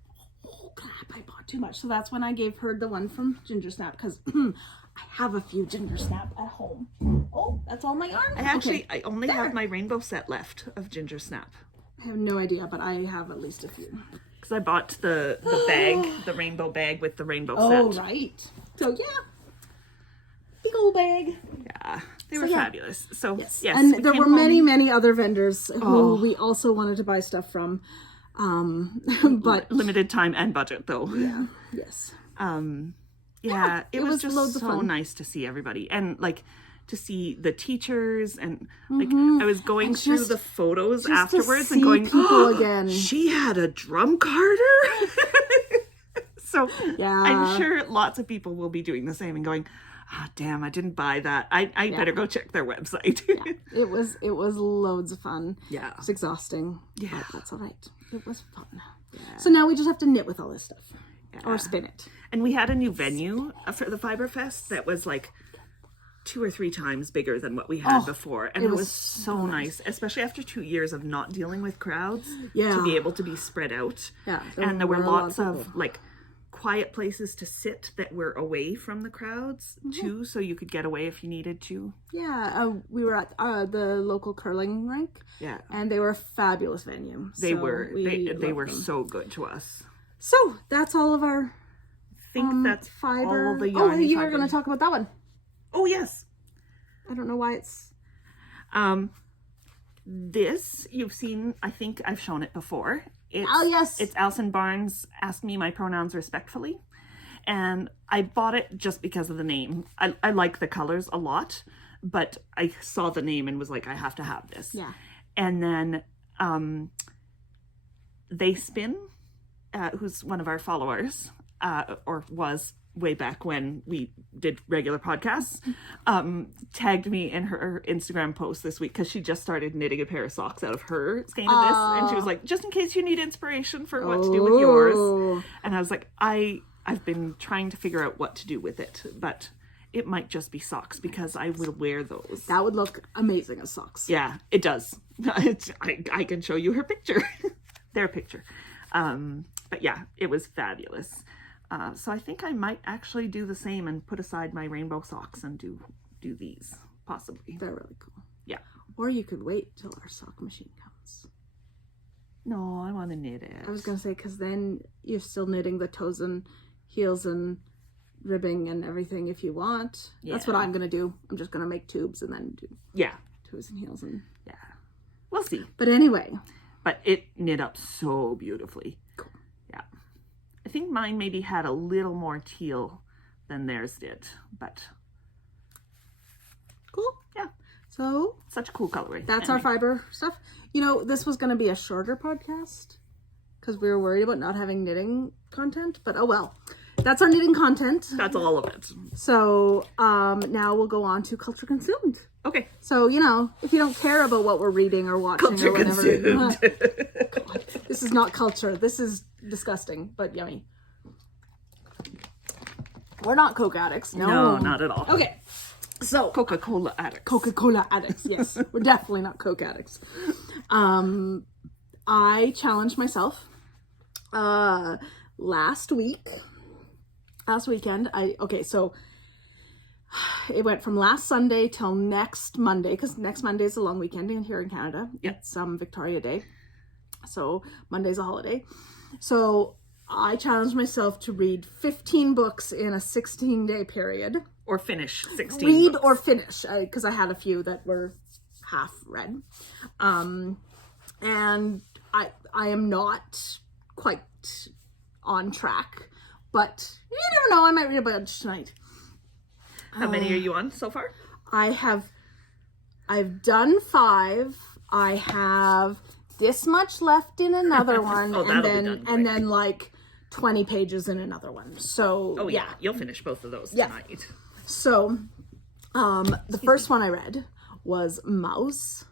oh crap, I bought too much. So that's when I gave her the one from Gingersnap because I have a few Gingersnap at home. Oh, that's all my yarn. I only have my rainbow set left of Gingersnap. I have no idea, but I have at least a few. Because I bought the bag, the rainbow bag with the rainbow set. Oh, right. So, big old bag. Yeah, they were fabulous. So, yes. And there were many other vendors who we also wanted to buy stuff from. But limited time and budget, though. Yeah, yes. It was just so nice to see everybody. And, like, to see the teachers and like I was going through the photos afterwards and going, people again. She had a drum carder. So I'm sure lots of people will be doing the same and going, damn, I didn't buy that. I better go check their website. It was loads of fun. Yeah. It's exhausting. Yeah. But that's all right. It was fun. Yeah. So now we just have to knit with all this stuff. Yeah. Or spin it. And we had a new venue for the Fiberfest that was like 2 or 3 times bigger than what we had before. And it was so nice, especially after 2 years of not dealing with crowds, to be able to be spread out. Yeah. And there were lots of like quiet places to sit that were away from the crowds too, so you could get away if you needed to. Yeah, we were at the local curling rink. Yeah. And they were a fabulous venue. They were so good to us. So that's all of our that's fiber. All the yarn you were going to talk about that one. Oh, yes. I don't know why it's... This, you've seen, I think I've shown it before. Yes. It's Alison Barnes, Ask Me My Pronouns Respectfully. And I bought it just because of the name. I like the colors a lot, but I saw the name and was like, I have to have this. Yeah. And then They Spin, who's one of our followers, or was way back when we did regular podcasts, tagged me in her Instagram post this week because she just started knitting a pair of socks out of her skein of this, and she was like, just in case you need inspiration for what to do with yours. And I was like, I've been trying to figure out what to do with it, but it might just be socks because I will wear those. That would look amazing as socks. Yeah, it does. I can show you her picture. Their picture. But yeah, it was fabulous. So I think I might actually do the same and put aside my rainbow socks and do these, possibly. They're really cool. Yeah. Or you could wait till our sock machine comes. No, I want to knit it. I was going to say, because then you're still knitting the toes and heels and ribbing and everything if you want. Yeah. That's what I'm going to do. I'm just going to make tubes and then do toes and heels. And yeah, we'll see. But anyway. But it knit up so beautifully. Cool. Yeah. I think mine maybe had a little more teal than theirs did, but cool. Yeah. So such a cool colorway. That's our fiber stuff. You know, this was going to be a shorter podcast because we were worried about not having knitting content, but oh well. That's our knitting content. That's all of it. So now we'll go on to culture consumed. Okay. So, you know, if you don't care about what we're reading or watching culture or whatever. Consumed. God, this is not culture. This is disgusting, but yummy. We're not Coke addicts. No, not at all. Okay. So Coca-Cola addicts. Coca-Cola addicts, yes. We're definitely not Coke addicts. I challenged myself last weekend. So it went from last Sunday till next Monday, because next Monday is a long weekend here in Canada. Yep. It's Victoria Day. So Monday's a holiday. So I challenged myself to read 15 books in a 16-day period. Or finish 16 Read books. or finish, because I had a few that were half read. And I am not quite on track, but you never know, I might read a bunch tonight. How many are you on so far? I've done 5. I have this much left in another one, and then like 20 pages in another one. So yeah, you'll finish both of those tonight. So the first one I read was Mouse.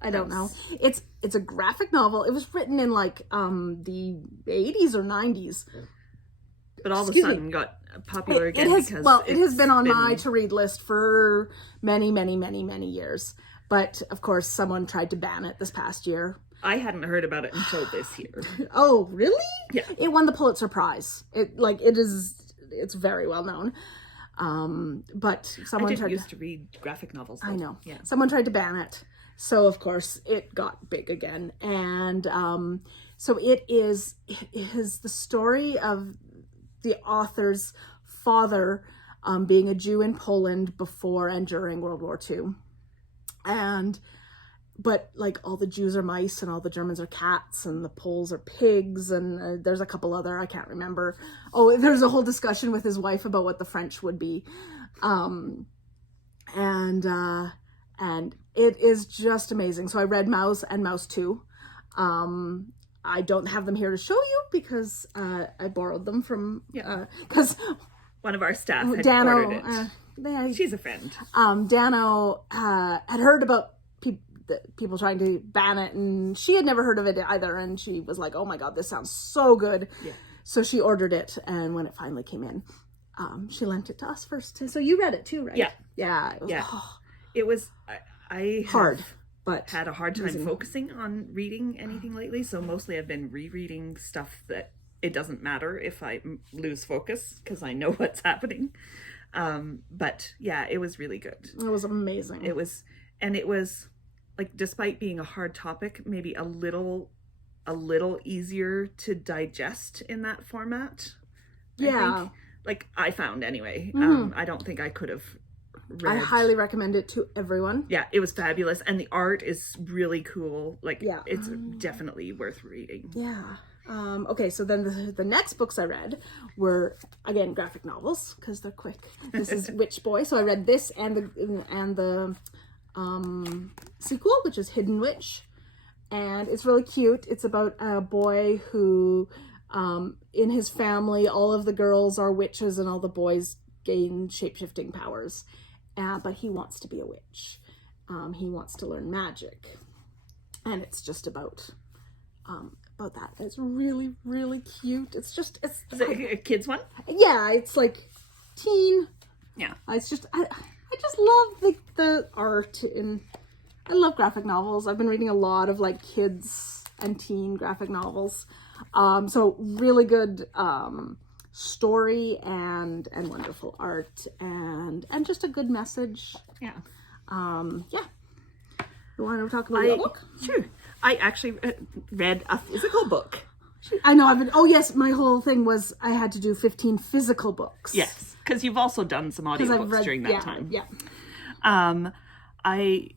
I don't know. It's a graphic novel. It was written in like the 80s or 90s. But all of a sudden got popular again it has been on my to read list for many, many, many, many years. But of course, someone tried to ban it this past year. I hadn't heard about it until this year. Oh, really? Yeah. It won the Pulitzer Prize. It's very well known. But someone used to read graphic novels. Though. I know. Yeah. Someone tried to ban it. So of course it got big again. And so it is the story of the author's father being a Jew in Poland before and during World War II. But like all the Jews are mice and all the Germans are cats and the Poles are pigs and there's a couple other, I can't remember. Oh, there's a whole discussion with his wife about what the French would be. And it is just amazing. So I read Mouse and Mouse 2. I don't have them here to show you because I borrowed them from because one of our staff had ordered it. She's a friend. Dano had heard about people trying to ban it, and she had never heard of it either. And she was like, "Oh my god, this sounds so good!" Yeah. So she ordered it, and when it finally came in, she lent it to us first. So you read it too, right? Yeah. Yeah. It was. I hard. But had a hard time focusing on reading anything lately, so mostly I've been rereading stuff that it doesn't matter if I lose focus because I know what's happening. But yeah, it was really good. It was amazing. It was like, despite being a hard topic, maybe a little easier to digest in that format. Yeah. I think. Like I found anyway. I don't think I could have read. I highly recommend it to everyone. Yeah, it was fabulous, and the art is really cool. Like, it's definitely worth reading. Yeah. Okay, so then the next books I read were again graphic novels because they're quick. This is Witch Boy, so I read this and the sequel, which is Hidden Witch, and it's really cute. It's about a boy who, in his family, all of the girls are witches and all the boys gain shape-shifting powers. But he wants to be a witch. He wants to learn magic. And it's just about that. It's really, really cute. Is it a kid's one? Yeah, it's like teen. Yeah. It's just, I just love the art, and I love graphic novels. I've been reading a lot of like kids and teen graphic novels. So really good story and wonderful art and just a good message. Yeah. You want to talk about your book? Sure. I actually read a physical book I know. Oh yes, my whole thing was I had to do 15 physical books. Yes, because you've also done some audiobooks during that time. Yeah. I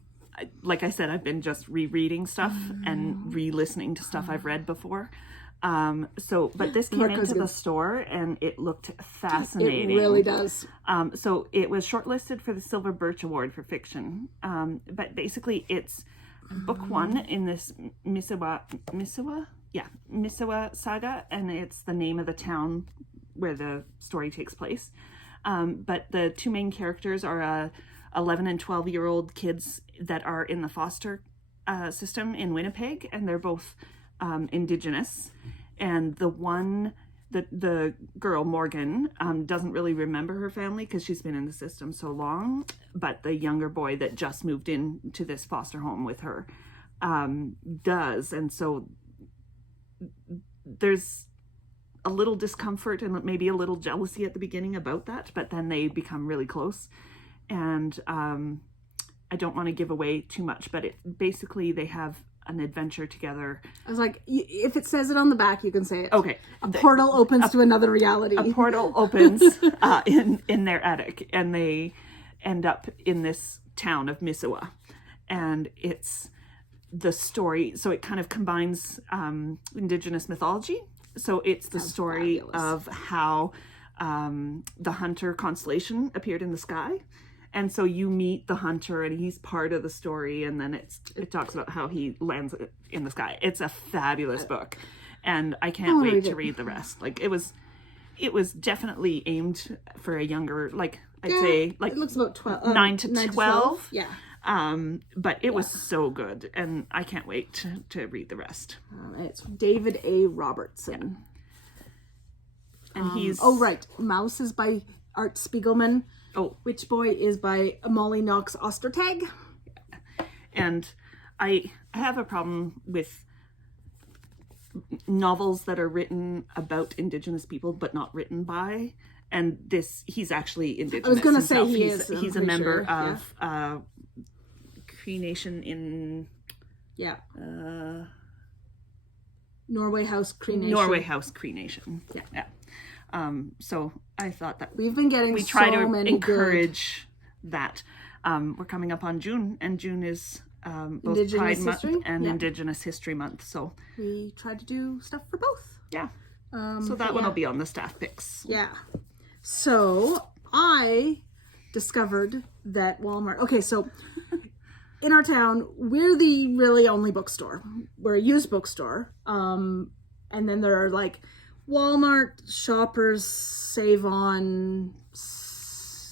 like I said, I've been just rereading stuff and re-listening to stuff I've read before. But this came into the store and it looked fascinating. It really does. So it was shortlisted for the Silver Birch Award for fiction. But basically it's book one in this Misawa saga, and it's the name of the town where the story takes place. But the two main characters are 11 and 12-year-old kids that are in the foster system in Winnipeg, and they're both Indigenous. And the girl, Morgan, doesn't really remember her family because she's been in the system so long, but the younger boy that just moved into this foster home with her does. And so there's a little discomfort and maybe a little jealousy at the beginning about that, but then they become really close. And I don't want to give away too much, but basically they have an adventure together. I was like, if it says it on the back, you can say it. Okay. A portal opens to another reality. A portal opens in their attic, and they end up in this town of Misawa. And it's the story, so it kind of combines Indigenous mythology. So it's the story of how the hunter constellation appeared in the sky. And so you meet the hunter and he's part of the story, and then it talks about how he lands in the sky. It's a fabulous book, and I can't wait to read the rest. Like it was definitely aimed for a younger, like I'd say like it looks about 12, 9 to 12. Yeah. But it was so good, and I can't wait to read the rest. It's David A. Robertson. Yeah. And he's Mouse is by Art Spiegelman. Oh, Witch Boy is by Molly Knox Ostertag. And I have a problem with novels that are written about Indigenous people but not written by. And he's actually Indigenous. I was going to himself. say he's a member of Cree Nation in Norway House Cree Nation. Norway House Cree Nation. Yeah. So I thought that we've been getting try to encourage that. We're coming up on June, and June is both Indigenous Pride History Month and Indigenous History Month. So we tried to do stuff for both. Yeah. So that one will be on the staff picks. Yeah. So I discovered that Walmart. Okay, so in our town, we're the really only bookstore. We're a used bookstore. And then there are like Walmart, Shoppers, Save On.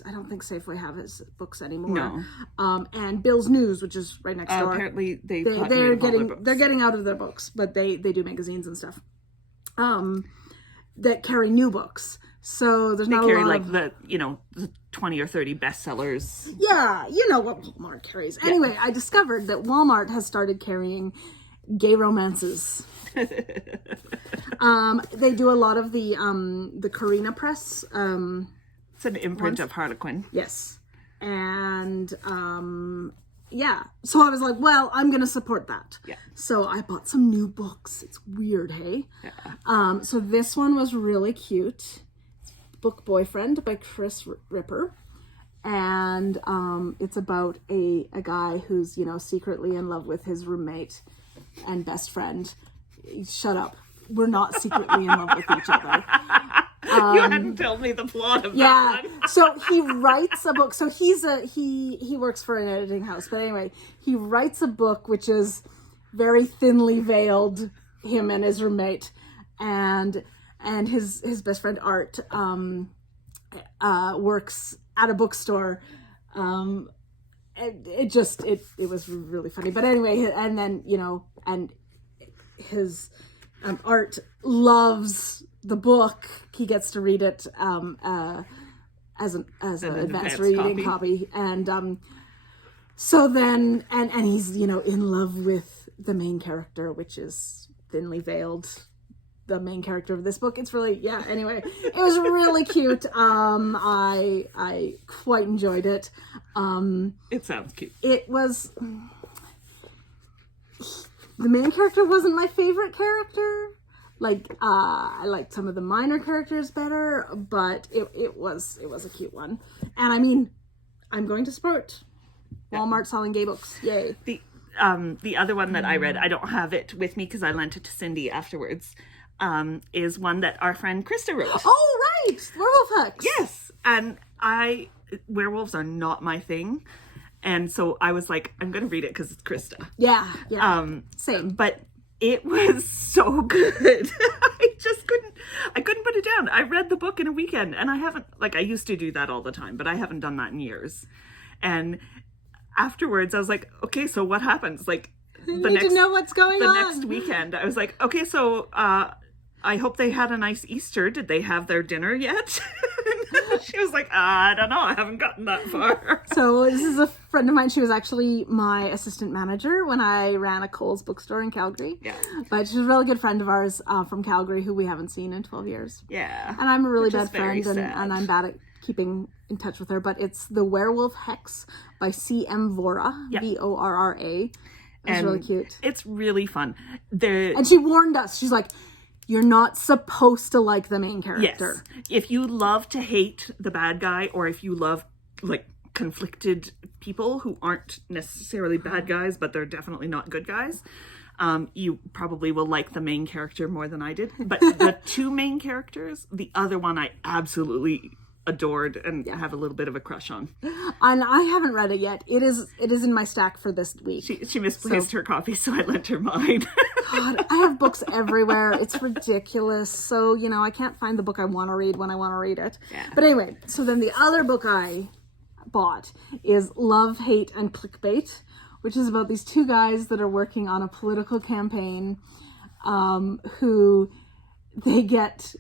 I don't think Safeway have his books anymore. No. And Bill's News, which is right next door. Apparently they're getting out of their books, but they do magazines and stuff. That carry new books. So there's not a lot carry like of, the 20 or 30 bestsellers. Yeah, you know what Walmart carries. Anyway, I discovered that Walmart has started carrying gay romances. They do a lot of the Carina Press. It's an imprint of Harlequin. Yes. And so I was like, well, I'm gonna support that. Yeah. So I bought some new books. It's weird, hey? Yeah. So this one was really cute. Book Boyfriend by Chris Ripper. And it's about a guy who's, secretly in love with his roommate and best friend. Shut up. We're not secretly in love with each other. You hadn't told me the plot of that one. So he writes a book. So he works for an editing house. But anyway, he writes a book which is very thinly veiled, him and his roommate. And his best friend Art works at a bookstore. It was really funny. But anyway, and then and his Art loves the book. He gets to read it as an advanced reading copy. And so then and he's in love with the main character, which is thinly veiled. The main character of this book. It's really, anyway, it was really cute. I quite enjoyed it. It sounds cute. It was, the main character wasn't my favorite character, I liked some of the minor characters better, but it was a cute one. And I mean, I'm going to support Walmart selling gay books. Yay. The other one that I read, I don't have it with me because I lent it to Cindy afterwards, is one that our friend Krista wrote. Oh, right! Werewolf Hex! Yes! And werewolves are not my thing. And so I was like, I'm going to read it because it's Krista. Yeah. Same. But it was so good. I couldn't put it down. I read the book in a weekend, and I haven't, I used to do that all the time, but I haven't done that in years. And afterwards I was like, okay, so what happens? To know what's going on. The next weekend I was like, okay, so I hope they had a nice Easter. Did they have their dinner yet? She was like, I don't know, I haven't gotten that far. So this is a friend of mine. She was actually my assistant manager when I ran a Kohl's bookstore in Calgary. Yeah. But she's a really good friend of ours from Calgary who we haven't seen in 12 years. Yeah. And I'm a really bad friend and I'm bad at keeping in touch with her. But it's The Werewolf Hex by C.M. Vorra, Vorra. It's really cute. It's really fun. And she warned us. She's like, you're not supposed to like the main character. Yes. If you love to hate the bad guy, or if you love conflicted people who aren't necessarily bad guys, but they're definitely not good guys, you probably will like the main character more than I did. But the two main characters, the other one I absolutely adored and have a little bit of a crush on. And I haven't read it yet. It is in my stack for this week. She misplaced her copy, so I lent her mine. God, I have books everywhere. It's ridiculous. So, I can't find the book I want to read when I want to read it. Yeah. But anyway, so then the other book I bought is Love, Hate, and Clickbait, which is about these two guys that are working on a political campaign who they get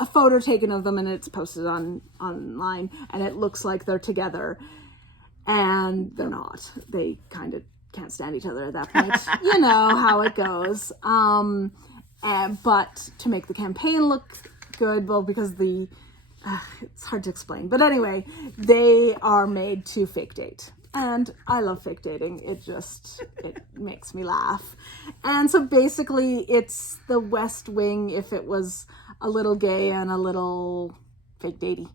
a photo taken of them and it's posted online and it looks like they're together and they're not. They kind of can't stand each other at that point. You know how it goes. But to make the campaign look good, well, because it's hard to explain. But anyway, they are made to fake date. And I love fake dating. It makes me laugh. And so basically it's the West Wing if it was a little gay and a little fake datey.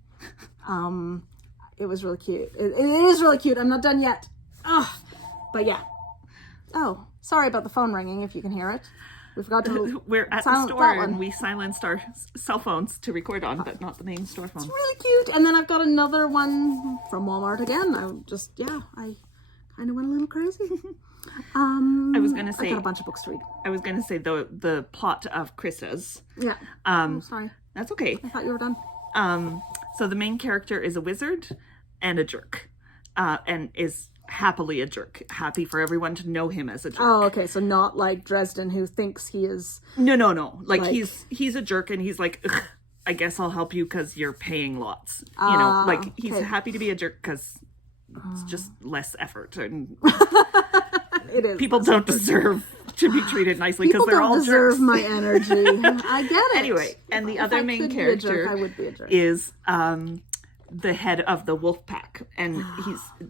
It was really cute. It is really cute. I'm not done yet. But yeah. Oh, sorry about the phone ringing if you can hear it. We forgot to We're at the store and we silenced our cell phones to record on, but not the main store phone. It's really cute. And then I've got another one from Walmart again. I kind of went a little crazy. I was going to say... I got a bunch of books to read. I was going to say the plot of Krista's. Yeah. Sorry. That's okay. I thought you were done. So the main character is a wizard and a jerk. And is happily a jerk. Happy for everyone to know him as a jerk. Oh, okay. So not like Dresden who thinks he is... No. Like he's a jerk and he's like, ugh, I guess I'll help you because you're paying lots. He's happy to be a jerk because it's just less effort. And it is. People don't deserve to be treated nicely because they're all jerks. People don't deserve my energy. I get it. Anyway, and the other main character I would be a jerk. is the head of the wolf pack, and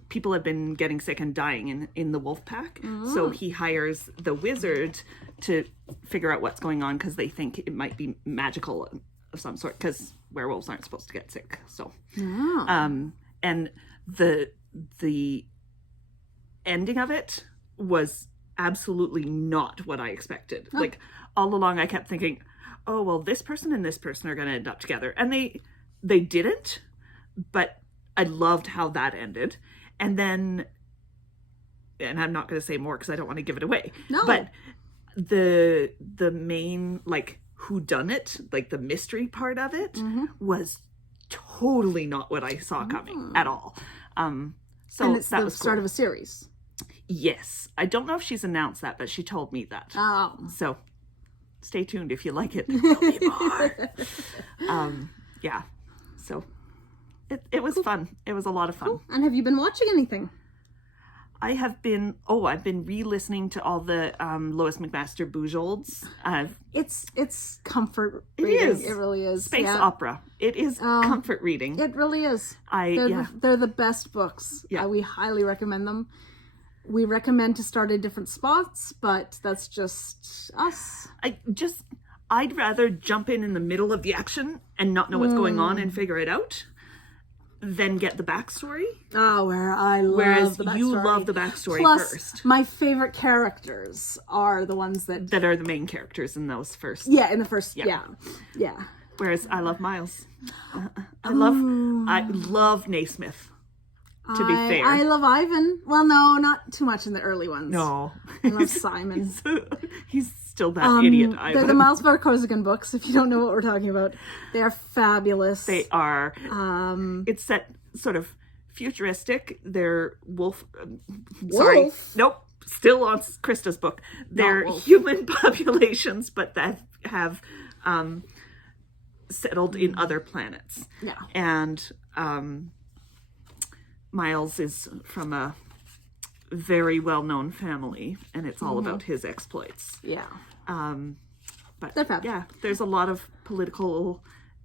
people have been getting sick and dying in the wolf pack, so he hires the wizard to figure out what's going on because they think it might be magical of some sort because werewolves aren't supposed to get sick. So and the ending of it was absolutely not what I expected. Like all along I kept thinking, oh well, this person and this person are going to end up together, and they didn't. But I loved how that ended. And then, and I'm not going to say more because I don't want to give it away. No. But the main, whodunit, the mystery part of it was totally not what I saw coming at all. So and it's that the was start cool. of a series. Yes. I don't know if she's announced that, but she told me that. Oh. So stay tuned if you like it. There will be more. Yeah. So... It was fun. It was a lot of fun. Cool. And have you been watching anything? I've been re-listening to all the Lois McMaster Boujolds. It's comfort reading. It is. It really is. Space opera. It is comfort reading. It really is. They're the best books. Yeah. We highly recommend them. We recommend to start at different spots, but that's just us. I'd rather jump in the middle of the action and not know what's going on and figure it out than get the backstory. Oh, where I love Whereas the backstory. you love the backstory Plus, first. my favorite characters are the ones that are the main characters in those first. Yeah, in the first. Yeah. Whereas I love Miles. I love Naismith. To be fair, I love Ivan. Well, no, not too much in the early ones. No, I love Simon. he's still that idiot. Ivan. They're the Miles Corsican books. If you don't know what we're talking about, they are fabulous. They are. It's set sort of futuristic. They're wolf. Sorry, nope. Still on Krista's book. They're human populations, but that have settled in other planets. Yeah, and Miles is from a very well-known family, and it's all about his exploits. Yeah. But they're fabulous. Yeah, there's a lot of political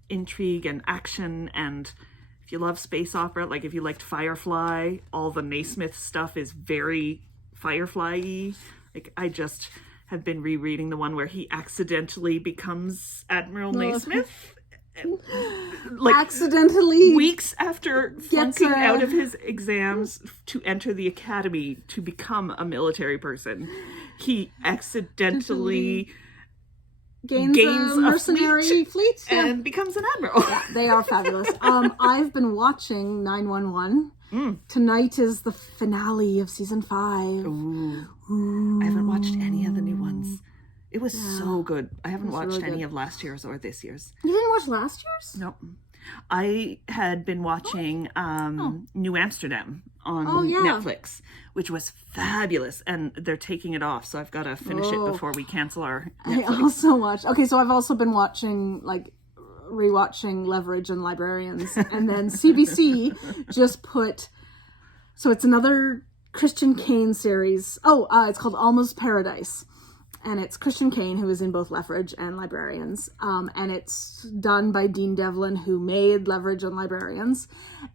intrigue and action, and if you love space opera, like if you liked Firefly, all the Naismith stuff is very Firefly-y. Like, I just have been rereading the one where he accidentally becomes Admiral Naismith. Like accidentally weeks after flunking out of his exams to enter the academy to become a military person, he accidentally gains a mercenary fleet and becomes an admiral. They are fabulous. I've been watching 911. Tonight is the finale of season 5. Ooh. I haven't watched any of the new ones. It was so good. I haven't watched really any of last year's or this year's. You didn't watch last year's? Nope. I had been watching New Amsterdam on Netflix, which was fabulous, and they're taking it off, so I've got to finish it before we cancel our Netflix. I also watched... Okay, so I've also been watching, rewatching Leverage and Librarians, and then CBC just put... So it's another Christian Kane series. It's called Almost Paradise. And it's Christian Kane, who is in both Leverage and Librarians. And it's done by Dean Devlin, who made Leverage and Librarians.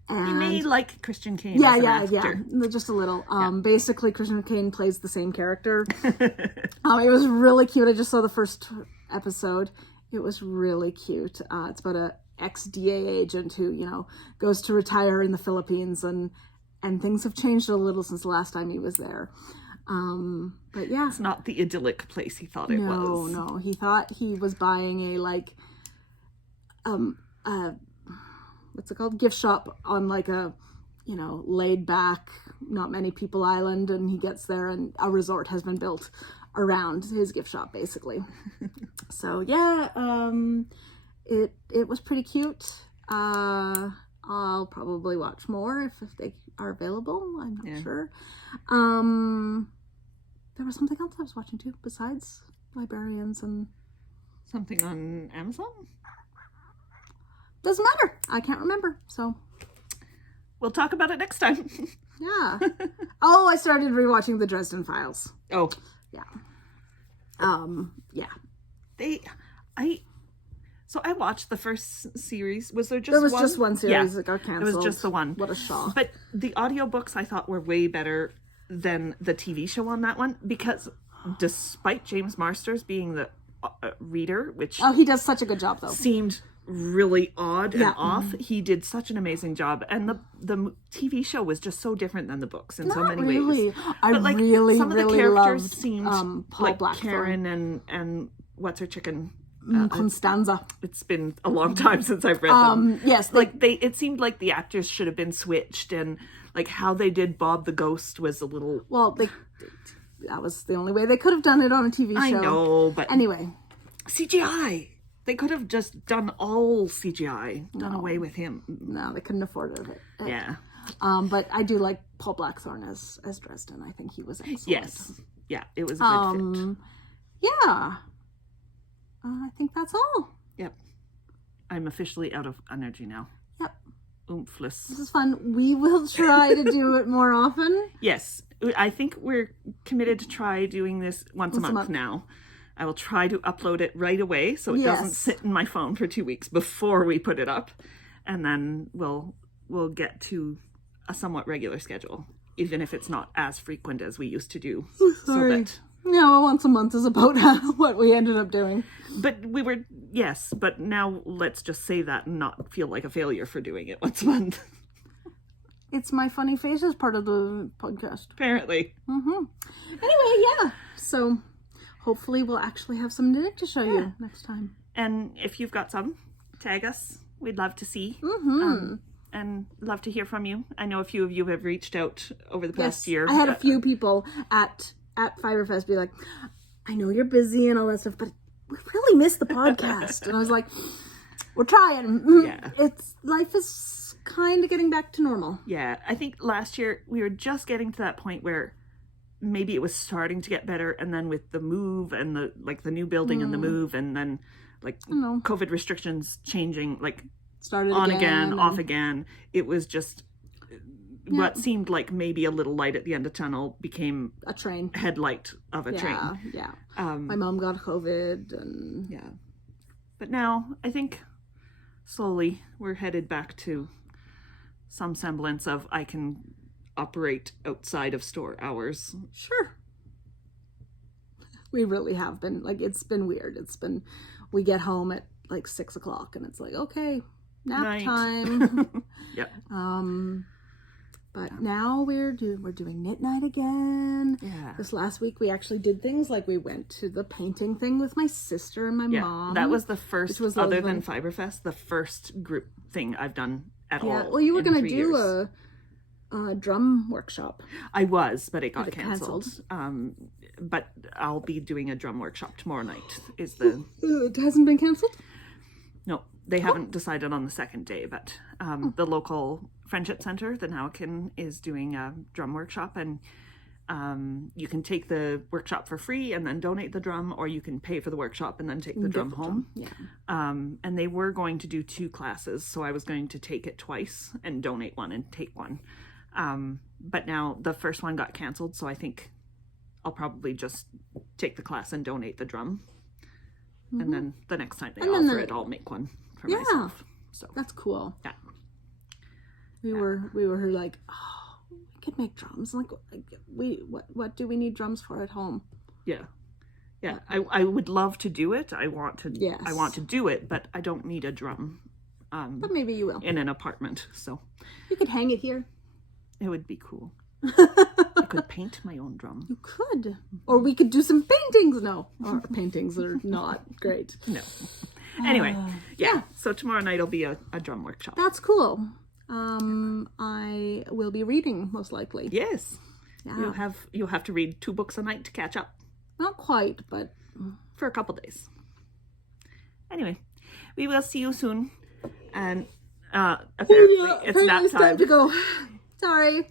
And he may like Christian Kane as an actor. Just a little. Basically, Christian Kane plays the same character. It was really cute. I just saw the first episode. It was really cute. It's about a ex-DA agent who, goes to retire in the Philippines. And things have changed a little since the last time he was there. But yeah, it's not the idyllic place he thought it was. No, he thought he was buying a what's it called? Gift shop on a, laid back, not many people island, and he gets there and a resort has been built around his gift shop, basically. So yeah, it was pretty cute. I'll probably watch more if they are available. I'm not sure. There was something else I was watching too, besides Librarians and... Something on Amazon? Doesn't matter. I can't remember, so... We'll talk about it next time. Yeah. I started rewatching the Dresden Files. Oh. Yeah. So I watched the first series. Was there just one? There was one? just one series that got canceled. It was just the one. What a shock. But the audiobooks I thought were way better than the TV show on that one, because despite James Marsters being the reader, which... he does such a good job, though. Seemed really odd and off. He did such an amazing job. And the TV show was just so different than the books in so many ways. I really, some of the really characters loved, seemed Paul like Blackthorne. Karen and what's her chicken? Constanza. It's been a long time since I've read them. Yes. It seemed like the actors should have been switched, and how they did Bob the Ghost was a little... Well, that was the only way they could have done it on a TV show. I know, but... Anyway. CGI! They could have just done all CGI. Done away with him. No, they couldn't afford it. Yeah. But I do like Paul Blackthorne as Dresden. I think he was excellent. Yes. Yeah, it was a good fit. Yeah. I think that's all. Yep. I'm officially out of energy now. Yep. Oomphless. This is fun. We will try to do it more often. Yes. I think we're committed to try doing this once a month now. I will try to upload it right away so it doesn't sit in my phone for 2 weeks before we put it up. And then we'll get to a somewhat regular schedule. even if it's not as frequent as we used to do. Sorry. No, once a month is about what we ended up doing. But we were, yes, but now let's just say that and not feel like a failure for doing it once a month. It's my funny faces part of the podcast. Apparently. Anyway, yeah. So hopefully we'll actually have some knitting to show you next time. And if you've got some, tag us. We'd love to see. And love to hear from you. I know a few of you have reached out over the past year. I had a few people at Fiberfest be like, I know you're busy and all that stuff, but we really missed the podcast. And I was like, we're trying. Life is kind of getting back to normal. Yeah, I think last year we were just getting to that point where maybe it was starting to get better, and then with the move and the new building and the move, and then COVID restrictions changing, started on again, off again. It was just what seemed like maybe a little light at the end of the tunnel became a train headlight of a train. Yeah. My mom got COVID and but now I think slowly we're headed back to some semblance of I can operate outside of store hours. Sure. We really have been, it's been weird. We get home at 6 o'clock and it's like, okay, nap time. Yep. But now we're doing knit night again. Yeah. This last week we actually did things like we went to the painting thing with my sister and my mom. That was the first, other than Fiberfest, the first group thing I've done at all. Well, you were going to do a drum workshop. I was, but it got canceled. But I'll be doing a drum workshop tomorrow night. It hasn't been canceled? No, they haven't decided on the second day, but the local Friendship Center, the Nowkin, is doing a drum workshop, and you can take the workshop for free and then donate the drum, or you can pay for the workshop and then take the drum home. Yeah. And they were going to do 2 classes, so I was going to take it twice and donate one and take one. But now the first one got canceled, so I think I'll probably just take the class and donate the drum. And then the next time they offer it, I'll make one for myself. So that's cool. Yeah. We were like, oh, we could make drums. What do we need drums for at home? Yeah. I would love to do it. I want to do it, but I don't need a drum. But maybe you will. In an apartment, so. You could hang it here. It would be cool. I could paint my own drum. You could. Or we could do some paintings. No, our paintings are not great. No. Anyway, so tomorrow night will be a drum workshop. That's cool. I will be reading, most likely. Yes. Yeah. You'll have to read 2 books a night to catch up. Not quite, but for a couple days. Anyway, we will see you soon. And apparently it's nap time to go. Sorry.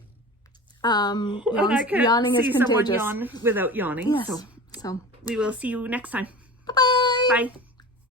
I can't yawning see is contagious. someone yawn without yawning. Yes. So we will see you next time. Bye-bye. Bye.